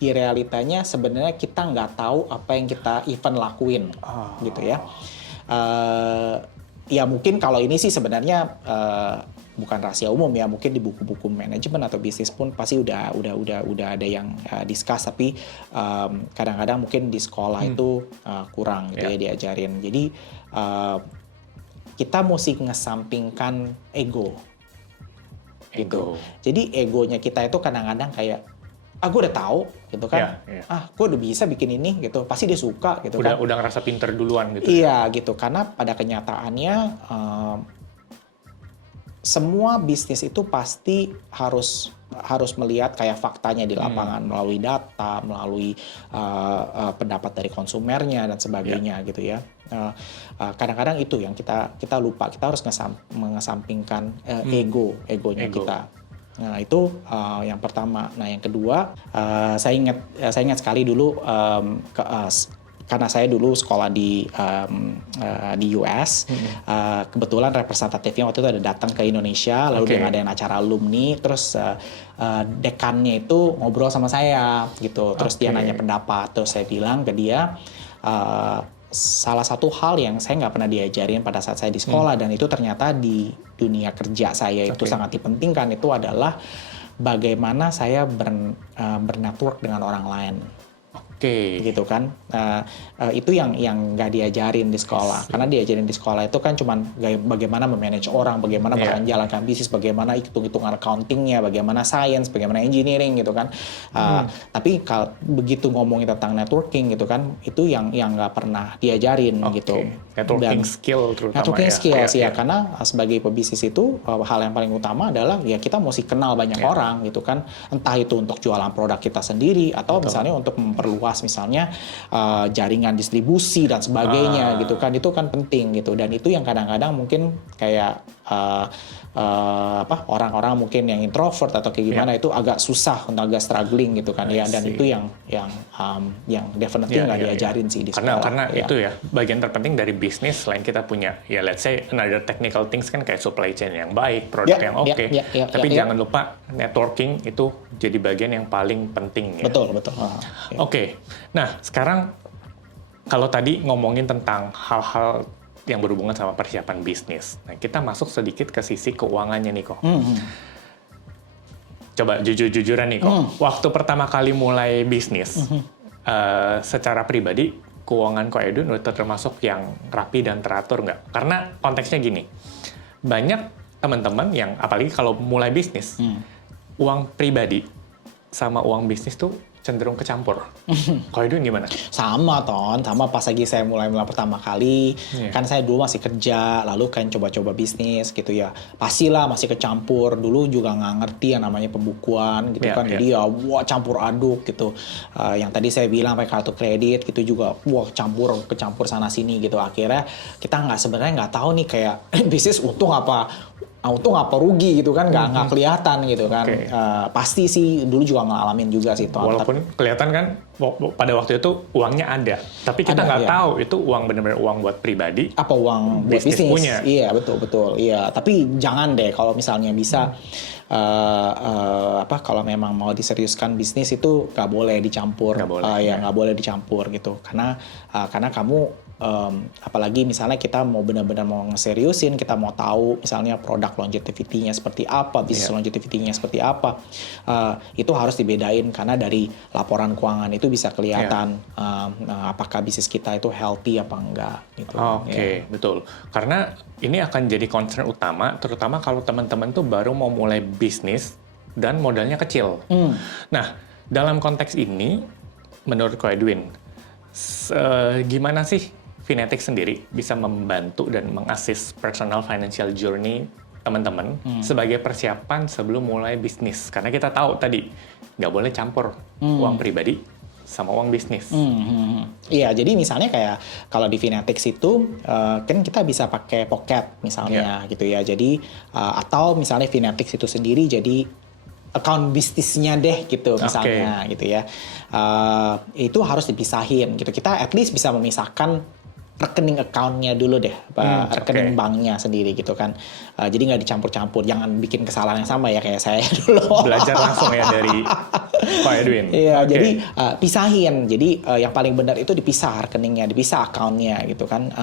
di realitanya sebenarnya kita nggak tahu apa yang kita even lakuin, gitu ya. Ya mungkin kalau ini sih sebenarnya bukan rahasia umum ya, mungkin di buku-buku manajemen atau bisnis pun pasti udah ada yang discuss, tapi kadang-kadang mungkin di sekolah itu kurang gitu ya diajarin. Jadi kita mesti ngesampingkan ego. Gitu. Jadi egonya kita itu kadang-kadang kayak, gue udah tahu gitu kan, gue udah bisa bikin ini gitu, pasti dia suka gitu kan. Udah ngerasa pinter duluan gitu. Iya gitu, karena pada kenyataannya semua bisnis itu pasti harus melihat kayak faktanya di lapangan melalui data, melalui pendapat dari konsumernya dan sebagainya gitu ya. Kadang-kadang itu yang kita lupa, kita harus mengesampingkan egonya kita. Nah itu yang pertama. Nah yang kedua, saya ingat sekali dulu karena saya dulu sekolah di US, kebetulan representatifnya waktu itu ada datang ke Indonesia, lalu dia ngadain acara alumni, terus dekannya itu ngobrol sama saya gitu, terus dia nanya pendapat, terus saya bilang ke dia, salah satu hal yang saya nggak pernah diajarin pada saat saya di sekolah dan itu ternyata di dunia kerja saya itu sangat dipentingkan, itu adalah bagaimana saya bernetwork dengan orang lain. Gitu kan, itu yang nggak diajarin di sekolah, karena diajarin di sekolah itu kan cuman bagaimana memanage orang, bagaimana menjalankan bisnis, bagaimana hitung-hitungan accountingnya, bagaimana science, bagaimana engineering gitu kan. Tapi kalau begitu ngomongin tentang networking gitu kan, itu yang nggak pernah diajarin gitu. Networking skill terutama. Networking skills ya, karena sebagai pebisnis itu hal yang paling utama adalah ya kita mesti kenal banyak orang gitu kan, entah itu untuk jualan produk kita sendiri atau misalnya untuk memperluas misalnya jaringan distribusi dan sebagainya gitu kan, itu kan penting gitu. Dan itu yang kadang-kadang mungkin kayak orang-orang mungkin yang introvert atau kayak gimana itu agak susah, agak struggling gitu kan ya. Dan itu yang definitely nggak diajarin sih di sekolah. Karena itu ya bagian terpenting dari bisnis. Selain kita punya ya let's say another technical things kan kayak supply chain yang baik, produk yang oke. Tapi jangan lupa networking itu jadi bagian yang paling penting ya. Betul. Oke. Nah sekarang kalau tadi ngomongin tentang hal-hal yang berhubungan sama persiapan bisnis. Nah, kita masuk sedikit ke sisi keuangannya nih, Kok. Coba jujur-jujuran nih, Kok. Waktu pertama kali mulai bisnis, secara pribadi, keuangan Ko Edwin udah termasuk yang rapi dan teratur nggak? Karena konteksnya gini, banyak teman-teman yang, apalagi kalau mulai bisnis, uang pribadi sama uang bisnis tuh cenderung kecampur. Kalau Edwin gimana? Sama pas lagi saya mulai pertama kali, kan saya dulu masih kerja, lalu kan coba-coba bisnis gitu ya. Pastilah masih kecampur, dulu juga nggak ngerti yang namanya pembukuan gitu kan, jadi ya wah campur aduk gitu. Yang tadi saya bilang pakai kartu kredit gitu juga, wah kecampur sana sini gitu. Akhirnya kita sebenarnya nggak tahu nih kayak bisnis untung apa rugi gitu kan, nggak kelihatan gitu kan. Pasti sih dulu juga ngalamin juga sih walaupun kelihatan kan pada waktu itu uangnya ada, tapi kita nggak tahu itu uang benar-benar uang buat pribadi apa uang buat bisnis punya. Iya betul iya, tapi jangan deh kalau misalnya bisa kalau memang mau diseriuskan bisnis itu nggak boleh dicampur, nggak boleh dicampur gitu, karena kamu apalagi misalnya kita mau benar-benar mau ngeseriusin, kita mau tahu misalnya produk longevity-nya seperti apa, bisnis longevity-nya seperti apa, itu harus dibedain karena dari laporan keuangan itu bisa kelihatan apakah bisnis kita itu healthy apa enggak gitu. Betul. Karena ini akan jadi concern utama, terutama kalau teman-teman tuh baru mau mulai bisnis dan modalnya kecil. Nah, dalam konteks ini, menurut Ko Edwin, gimana sih Finatic sendiri bisa membantu dan mengassist personal financial journey teman-teman sebagai persiapan sebelum mulai bisnis? Karena kita tahu tadi, nggak boleh campur uang pribadi sama uang bisnis. Iya, jadi misalnya kayak kalau di Finatic itu kan kita bisa pakai pocket misalnya gitu ya. Jadi atau misalnya Finatic itu sendiri jadi account bisnisnya deh gitu misalnya gitu ya. Itu harus dipisahin gitu. Kita at least bisa memisahkan rekening account-nya dulu deh, rekening banknya sendiri gitu kan. Jadi nggak dicampur-campur, jangan bikin kesalahan yang sama ya kayak saya dulu. Belajar langsung ya dari Pak Edwin. Iya, jadi pisahin. Jadi yang paling benar itu dipisah rekeningnya, dipisah account-nya gitu kan,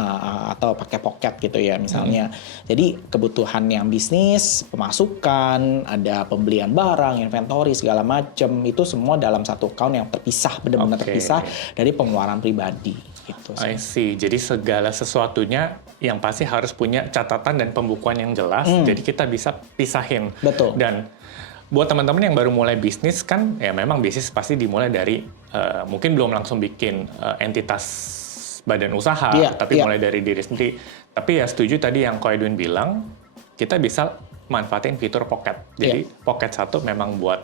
atau pakai pocket gitu ya misalnya. Jadi kebutuhan yang bisnis, pemasukan, ada pembelian barang, inventory segala macam itu semua dalam satu account yang terpisah, benar-benar terpisah dari pengeluaran pribadi. Gitu, I see. Jadi segala sesuatunya yang pasti harus punya catatan dan pembukuan yang jelas. Jadi kita bisa pisahin. Betul. Dan buat teman-teman yang baru mulai bisnis kan, ya memang bisnis pasti dimulai dari mungkin belum langsung bikin entitas badan usaha, tapi mulai dari diri sendiri. Tapi ya setuju tadi yang Ko Edwin bilang, kita bisa manfaatin fitur pocket. Jadi pocket satu memang buat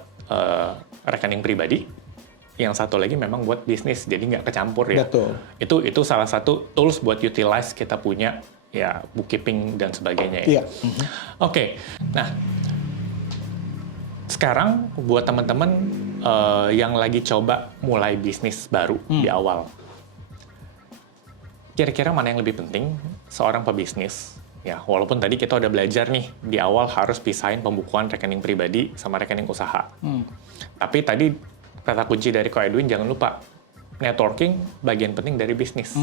rekening pribadi. Yang satu lagi memang buat bisnis, jadi nggak kecampur ya. Betul. Itu salah satu tools buat utilize kita punya ya bookkeeping dan sebagainya ya. Oke. Nah, sekarang buat teman-teman yang lagi coba mulai bisnis baru di awal, kira-kira mana yang lebih penting seorang pebisnis? Ya, walaupun tadi kita udah belajar nih di awal harus pisahin pembukuan rekening pribadi sama rekening usaha. Tapi tadi kata kunci dari Ko Edwin, jangan lupa networking bagian penting dari bisnis.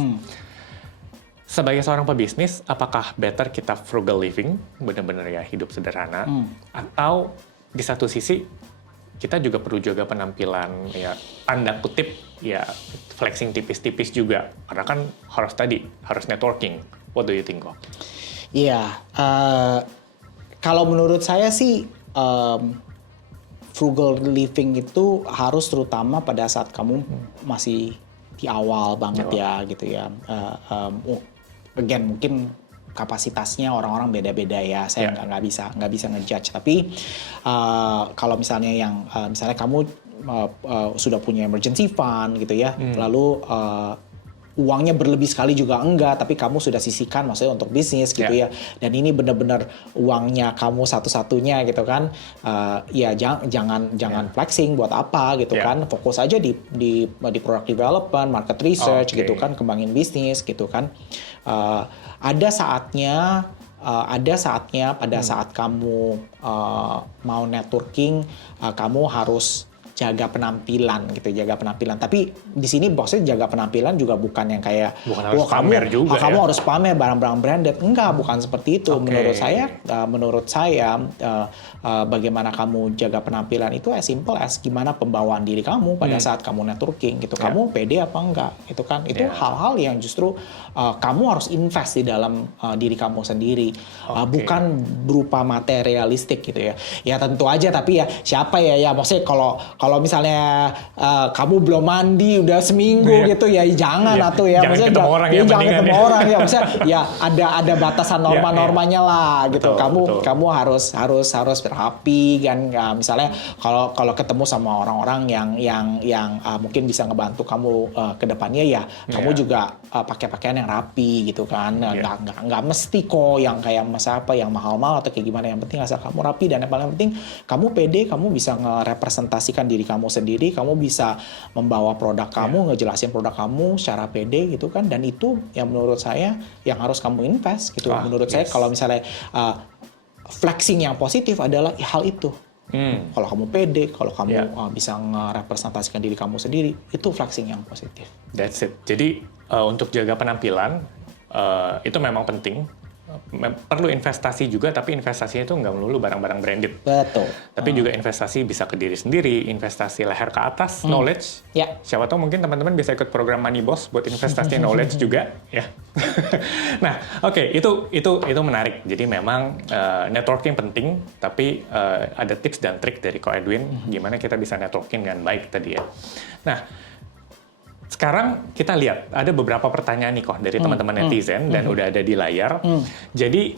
Sebagai seorang pebisnis, apakah better kita frugal living, benar-benar ya hidup sederhana, atau di satu sisi kita juga perlu jaga penampilan ya tanda kutip ya flexing tipis-tipis juga, karena kan harus networking. What do you think, Ko? Iya, kalau menurut saya sih frugal living itu harus terutama pada saat kamu masih di awal banget ya gitu ya. Again mungkin kapasitasnya orang-orang beda-beda ya. Saya nggak bisa ngejudge. Tapi kalau misalnya misalnya kamu sudah punya emergency fund gitu ya, lalu uangnya berlebih sekali juga enggak, tapi kamu sudah sisihkan maksudnya untuk bisnis gitu ya. Dan ini benar-benar uangnya kamu satu-satunya gitu kan. Ya jangan flexing buat apa gitu kan. Fokus aja di product development, market research gitu kan, kembangin bisnis gitu kan. Ada saatnya pada saat kamu mau networking, kamu harus jaga penampilan. Tapi di sini bosnya jaga penampilan juga bukan yang kayak kamu harus pamer barang-barang branded. Enggak, bukan seperti itu. Menurut saya bagaimana kamu jaga penampilan itu as simple as gimana pembawaan diri kamu pada saat kamu networking gitu. Kamu pede apa enggak? Itu kan itu hal-hal yang justru kamu harus invest di dalam diri kamu sendiri. Bukan berupa materialistik gitu ya. Ya tentu aja, tapi ya siapa ya maksudnya kalau kalau misalnya kamu belum mandi udah seminggu gitu ya jangan atau ya jangan maksudnya ketemu orang ya, jangan ketemu ya. orang ya maksudnya ya ada batasan norma-normanya lah gitu. Betul. Kamu harus rapi kan. Misalnya kalau ketemu sama orang-orang yang mungkin bisa ngebantu kamu ke depannya ya kamu juga pakai pakaian yang rapi gitu kan. Nggak mesti kok yang kayak masa apa yang mahal-mahal atau kayak gimana, yang penting asal kamu rapi dan yang paling penting kamu pede, kamu bisa ngerepresentasikan diri kamu sendiri, kamu bisa membawa produk kamu, ngejelasin produk kamu secara pede gitu kan, dan itu yang menurut saya yang harus kamu invest gitu. Menurut saya kalau misalnya flexing yang positif adalah hal itu. Kalau kamu pede, kalau kamu bisa ngerepresentasikan diri kamu sendiri, itu flexing yang positif. That's it. Jadi untuk jaga penampilan itu memang penting. Perlu investasi juga, tapi investasinya itu nggak melulu barang-barang branded. Betul. Tapi juga investasi bisa ke diri sendiri, investasi leher ke atas, knowledge. Siapa tahu mungkin teman-teman bisa ikut program Money Boss buat investasi knowledge juga, ya. Nah, oke, itu menarik. Jadi memang networking penting, tapi ada tips dan trik dari Ko Edwin gimana kita bisa networking dengan baik tadi ya. Nah, sekarang kita lihat ada beberapa pertanyaan nih kok dari teman-teman netizen dan udah ada di layar. Jadi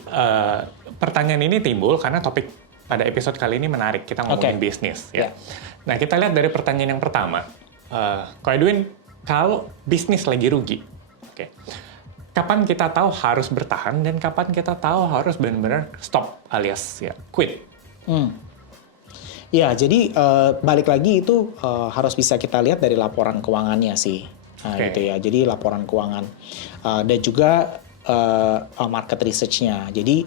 pertanyaan ini timbul karena topik pada episode kali ini menarik, kita ngomongin bisnis ya. Nah, kita lihat dari pertanyaan yang pertama. Ko Edwin, kalau bisnis lagi rugi, kapan kita tahu harus bertahan dan kapan kita tahu harus benar-benar stop alias ya quit? Ya, jadi balik lagi itu harus bisa kita lihat dari laporan keuangannya sih, gitu ya. Jadi laporan keuangan dan juga market research-nya. Jadi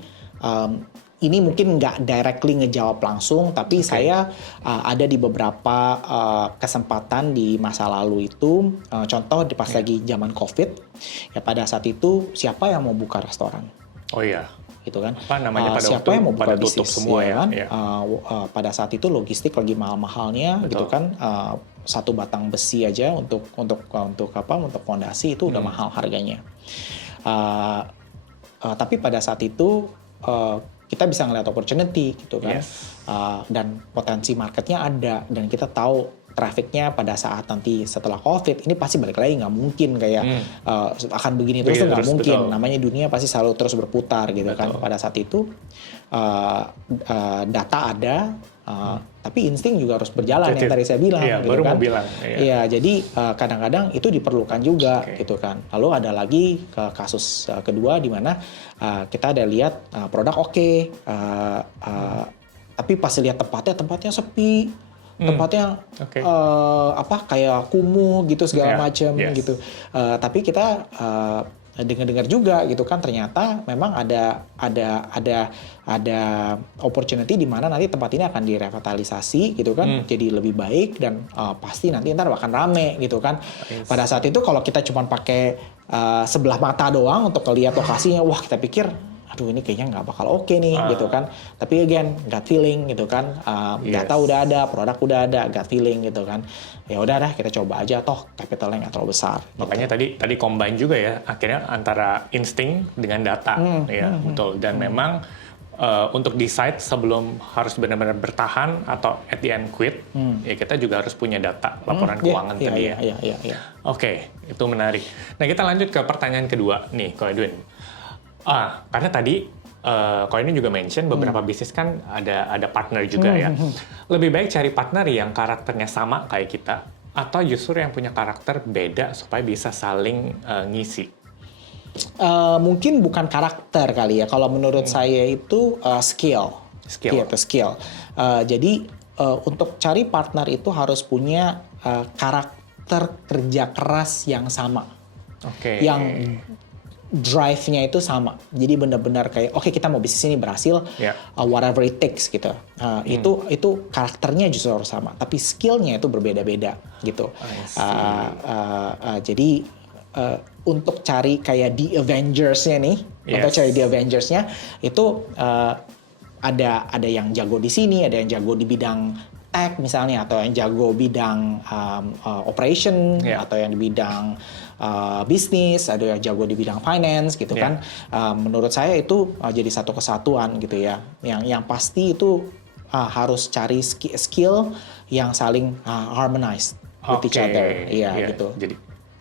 ini mungkin nggak directly ngejawab langsung, tapi saya ada di beberapa kesempatan di masa lalu itu, contoh pas lagi zaman COVID, ya pada saat itu siapa yang mau buka restoran? Oh iya. Gitu kan. Apa namanya siapa yang mau buka bisnis semua ya kan? Pada saat itu logistik lagi mahal-mahalnya. Betul. Gitu kan, satu batang besi aja untuk fondasi itu udah mahal harganya. Tapi pada saat itu kita bisa ngeliat opportunity gitu kan. Dan potensi marketnya ada, dan kita tahu trafficnya pada saat nanti setelah COVID ini pasti balik lagi, nggak mungkin kayak akan begini terus, nggak mungkin. Betul. Namanya dunia pasti selalu terus berputar gitu kan. Pada saat itu data ada, tapi insting juga harus berjalan yang tadi saya bilang. Gitu baru kan. mau bilang. Iya, jadi kadang-kadang itu diperlukan juga gitu kan. Lalu ada lagi kasus kedua di mana kita ada lihat produk tapi pas lihat tempatnya sepi. Tempatnya kayak kumuh gitu segala macam gitu. Tapi kita dengar-dengar juga gitu kan, ternyata memang ada opportunity di mana nanti tempat ini akan direvitalisasi gitu kan, jadi lebih baik dan pasti nanti ntar akan rame gitu kan. Pada saat itu kalau kita cuma pakai sebelah mata doang untuk melihat lokasinya, wah kita pikir aduh ini kayaknya nggak bakal oke nih gitu kan. Tapi again gut feeling gitu kan, data udah ada, produk udah ada, gut feeling gitu kan. Ya udah dah kita coba aja, toh capitalnya nggak terlalu besar. Makanya gitu. tadi combine juga ya akhirnya antara insting dengan data ya betul. Dan memang untuk decide sebelum harus benar-benar bertahan atau at the end quit, ya kita juga harus punya data laporan keuangan tadi ya. Oke, itu menarik. Nah kita lanjut ke pertanyaan kedua nih, Ko Edwin. Karena tadi Ko ini juga mention beberapa bisnis kan ada partner juga ya. Lebih baik cari partner yang karakternya sama kayak kita, atau justru yang punya karakter beda supaya bisa saling ngisi? Mungkin bukan karakter kali ya. Kalau menurut saya itu skill. Jadi untuk cari partner itu harus punya karakter kerja keras yang sama. Yang drive-nya itu sama. Jadi benar-benar kayak oke, kita mau bisnis ini berhasil, whatever it takes gitu. Itu karakternya justru harus sama, tapi skill-nya itu berbeda-beda gitu. Jadi untuk cari kayak The Avengers-nya nih, untuk cari The Avengers-nya itu ada yang jago di sini, ada yang jago di bidang tech misalnya, atau yang jago bidang operation, atau yang di bidang bisnis, ada yang jago di bidang finance gitu kan. Menurut saya itu jadi satu kesatuan gitu ya. Yang pasti itu harus cari skill yang saling harmonize with each other, gitu.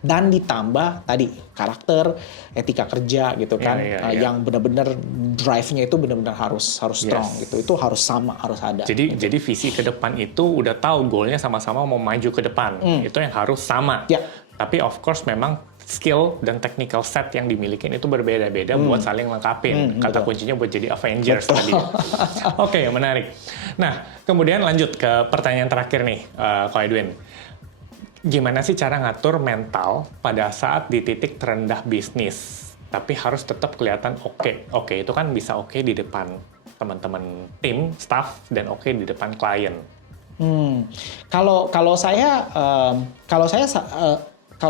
Dan ditambah tadi karakter, etika kerja gitu kan, yang benar-benar drive-nya itu benar-benar harus strong gitu. Itu harus sama, harus ada. Jadi gitu. jadi visi ke depan itu udah tahu goalnya sama-sama mau maju ke depan. Itu yang harus sama. Tapi of course memang skill dan technical set yang dimiliki itu berbeda-beda buat saling lengkapin. Kata kuncinya buat jadi Avengers tadi. Oke, menarik. Nah, kemudian lanjut ke pertanyaan terakhir nih, Ko Edwin. Gimana sih cara ngatur mental pada saat di titik terendah bisnis, tapi harus tetap kelihatan oke. Oke itu kan bisa oke di depan teman-teman tim, staff, dan oke di depan klien. Kalau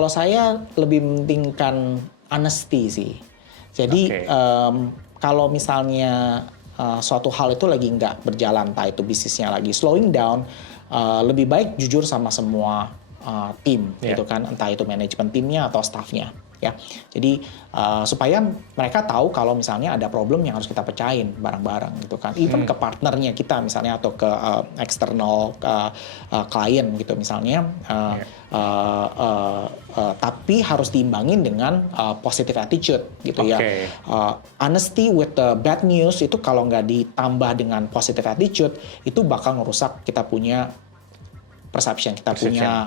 saya lebih mementingkan honesty sih. Jadi kalau misalnya suatu hal itu lagi nggak berjalan, entah itu bisnisnya lagi slowing down, lebih baik jujur sama semua tim gitu kan, entah itu manajemen timnya atau staffnya ya. Jadi supaya mereka tahu kalau misalnya ada problem yang harus kita pecahin bareng-bareng gitu kan, even ke partnernya kita misalnya atau ke eksternal klien gitu misalnya. Tapi harus diimbangin dengan positive attitude gitu ya. Honesty with the bad news itu kalau nggak ditambah dengan positive attitude itu bakal ngerusak kita punya perception, kita punya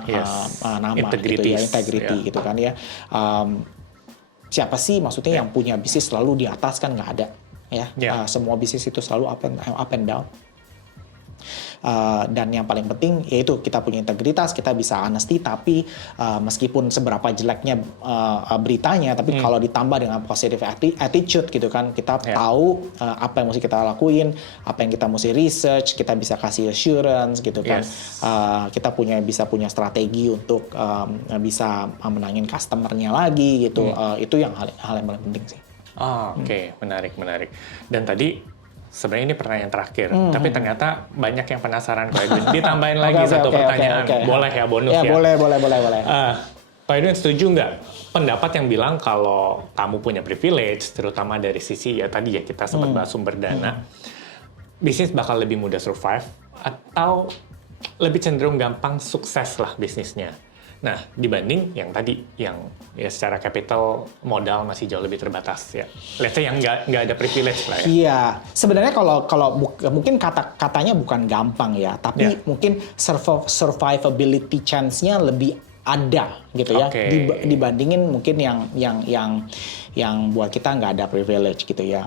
nama gitu ya, integrity gitu kan ya. Siapa sih maksudnya yang punya bisnis selalu di atas, kan nggak ada ya. Semua bisnis itu selalu up and down. Dan yang paling penting yaitu kita punya integritas, kita bisa honesty, tapi meskipun seberapa jeleknya beritanya, tapi kalau ditambah dengan positive attitude gitu kan, kita tahu apa yang mesti kita lakuin, apa yang kita mesti research, kita bisa kasih assurance gitu kan. Kita bisa punya strategi untuk bisa menangin customernya lagi gitu. Itu yang hal yang paling penting sih. Oke, menarik. Dan tadi sebenarnya ini pertanyaan terakhir, tapi ternyata banyak yang penasaran Ko Edwin. Ditambahin lagi satu pertanyaan. Boleh ya, bonus ya? Boleh. Ko Edwin setuju nggak pendapat yang bilang kalau kamu punya privilege, terutama dari sisi ya tadi ya kita sempat bahas sumber dana, bisnis bakal lebih mudah survive atau lebih cenderung gampang sukses lah bisnisnya? Nah, dibanding yang tadi, yang ya secara capital modal masih jauh lebih terbatas ya. Let's say yang nggak ada privilege lah ya. Iya, sebenarnya kalau mungkin katanya bukan gampang ya, tapi mungkin survivability chance-nya lebih ada gitu ya, dibandingin mungkin yang buat kita nggak ada privilege gitu ya.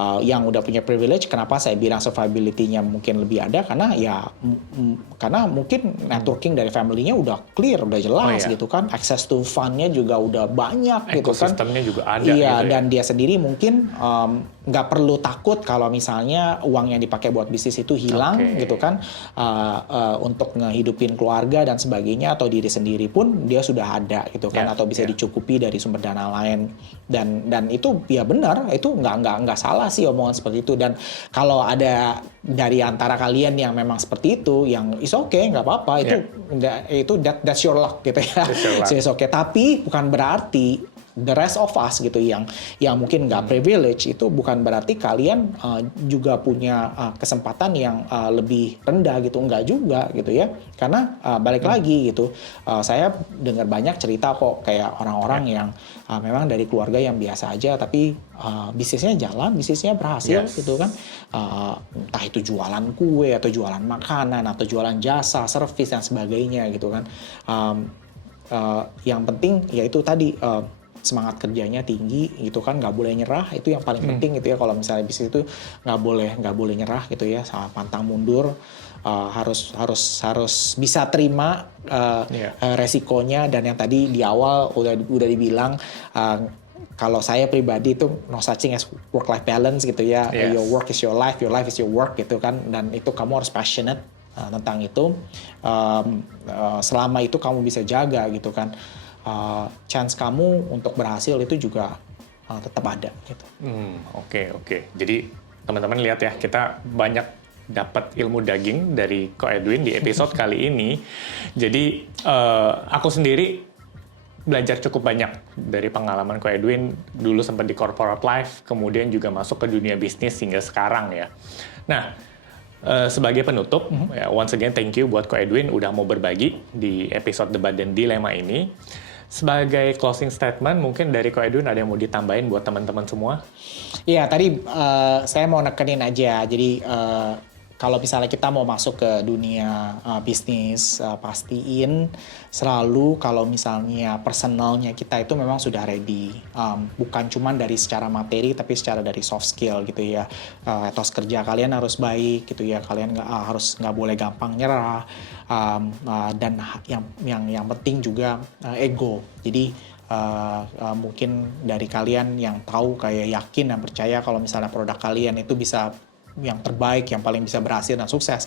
Yang udah punya privilege, kenapa saya bilang survivability-nya mungkin lebih ada, karena ya karena mungkin networking dari family-nya udah clear, udah jelas gitu kan, access to fund-nya juga udah banyak gitu kan, ekosistemnya juga ada iya, gitu dan dia sendiri mungkin nggak perlu takut kalau misalnya uang yang dipakai buat bisnis itu hilang gitu kan, untuk ngehidupin keluarga dan sebagainya, atau diri sendiri pun dia sudah ada gitu kan, atau bisa dicukupi dari sumber dana lain, dan itu ya benar, itu nggak salah sih omongan seperti itu. Dan kalau ada dari antara kalian yang memang seperti itu, yang is okay, nggak apa-apa, itu that's your luck gitu ya. So it's okay. Tapi bukan berarti the rest of us gitu yang mungkin nggak privilege, itu bukan berarti kalian juga punya kesempatan yang lebih rendah gitu, nggak juga gitu ya. Karena balik lagi gitu, saya dengar banyak cerita kok kayak orang-orang yang memang dari keluarga yang biasa aja, tapi bisnisnya jalan, bisnisnya berhasil gitu kan. Entah itu jualan kue atau jualan makanan atau jualan jasa, servis dan sebagainya gitu kan. Yang penting yaitu tadi, semangat kerjanya tinggi gitu kan, nggak boleh nyerah, itu yang paling penting gitu ya. Kalau misalnya bisnis itu nggak boleh nyerah gitu ya, sama pantang mundur, harus bisa terima resikonya. Dan yang tadi di awal udah dibilang, kalau saya pribadi itu no such thing as work-life balance gitu ya. Your work is your life is your work gitu kan, dan itu kamu harus passionate tentang itu. Selama itu kamu bisa jaga gitu kan, chance kamu untuk berhasil itu juga tetap ada gitu. Oke. Jadi teman-teman lihat ya, kita banyak dapat ilmu daging dari Ko Edwin di episode kali ini. Jadi aku sendiri belajar cukup banyak dari pengalaman Ko Edwin, dulu sempat di corporate life, kemudian juga masuk ke dunia bisnis hingga sekarang ya. Nah, Sebagai penutup, ya, once again thank you buat Ko Edwin udah mau berbagi di episode Debat dan Dilema ini. Sebagai closing statement, mungkin dari Ko Edwin ada yang mau ditambahin buat teman-teman semua? Iya, tadi saya mau nekenin aja. Jadi kalau misalnya kita mau masuk ke dunia bisnis, pastiin selalu kalau misalnya personalnya kita itu memang sudah ready. Bukan cuma dari secara materi, tapi secara dari soft skill gitu ya. Etos kerja kalian harus baik gitu ya. Kalian nggak boleh gampang nyerah. Dan yang penting juga ego. Jadi mungkin dari kalian yang tahu kayak yakin dan percaya kalau misalnya produk kalian itu bisa yang terbaik, yang paling bisa berhasil dan sukses,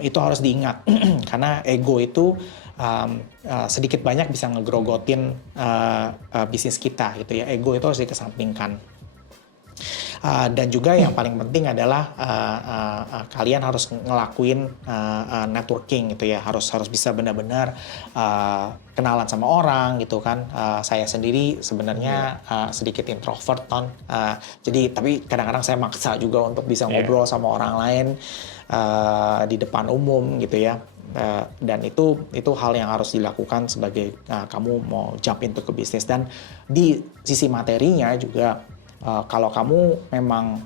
itu harus diingat. Karena ego itu sedikit banyak bisa ngegrogotin bisnis kita gitu ya. Ego itu harus dikesampingkan. Dan juga yang paling penting adalah kalian harus ngelakuin networking gitu ya, harus bisa benar-benar kenalan sama orang gitu kan. Saya sendiri sebenarnya sedikit introvert jadi tapi kadang-kadang saya maksa juga untuk bisa ngobrol sama orang lain di depan umum gitu ya. Dan itu hal yang harus dilakukan sebagai kamu mau jump into ke bisnis. Dan di sisi materinya juga, kalau kamu memang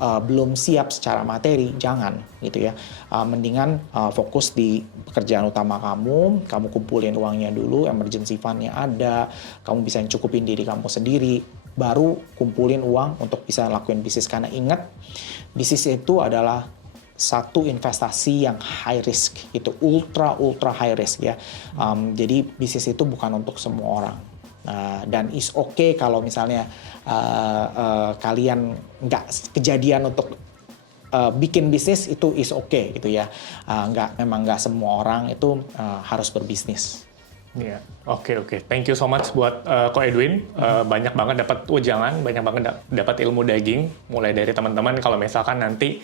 belum siap secara materi, jangan gitu ya. Mendingan fokus di pekerjaan utama kamu kumpulin uangnya dulu, emergency fund-nya ada, kamu bisa cukupin diri kamu sendiri, baru kumpulin uang untuk bisa lakuin bisnis. Karena ingat, bisnis itu adalah satu investasi yang high risk, itu ultra high risk ya. Jadi bisnis itu bukan untuk semua orang. Dan is okay kalau misalnya kalian nggak kejadian untuk bikin bisnis, itu is okay gitu ya. Memang nggak semua orang itu harus berbisnis. Iya, oke. Thank you so much buat Ko Edwin. Banyak banget dapat wejangan, banyak banget dapat ilmu daging. Mulai dari teman-teman kalau misalkan nanti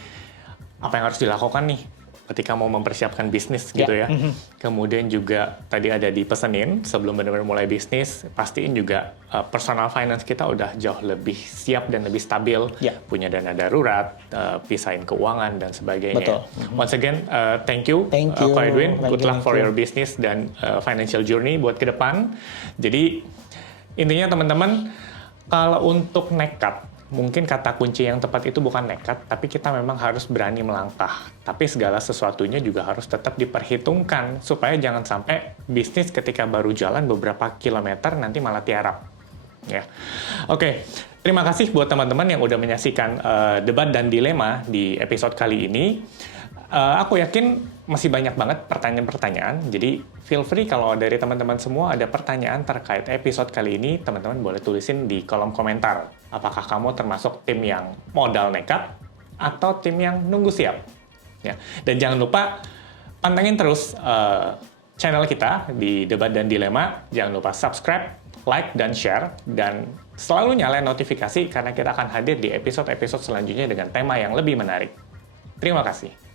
apa yang harus dilakukan nih ketika mau mempersiapkan bisnis gitu ya. Kemudian juga tadi ada dipesenin sebelum benar-benar mulai bisnis, pastiin juga personal finance kita udah jauh lebih siap dan lebih stabil, punya dana darurat, pisahin keuangan dan sebagainya. Betul. Once again, thank you Ko Edwin. Good luck for your business dan financial journey buat ke depan. Jadi intinya teman-teman, kalau untuk nekat, mungkin kata kunci yang tepat itu bukan nekat, tapi kita memang harus berani melangkah. Tapi segala sesuatunya juga harus tetap diperhitungkan, supaya jangan sampai bisnis ketika baru jalan beberapa kilometer nanti malah tiarap. Ya. Oke, terima kasih buat teman-teman yang udah menyaksikan Debat dan Dilema di episode kali ini. Aku yakin masih banyak banget pertanyaan-pertanyaan, jadi feel free kalau dari teman-teman semua ada pertanyaan terkait episode kali ini, teman-teman boleh tulisin di kolom komentar. Apakah kamu termasuk tim yang modal nekat atau tim yang nunggu siap? Ya. Dan jangan lupa pantengin terus channel kita di Debat dan Dilema. Jangan lupa subscribe, like, dan share. Dan selalu nyalain notifikasi karena kita akan hadir di episode-episode selanjutnya dengan tema yang lebih menarik. Terima kasih.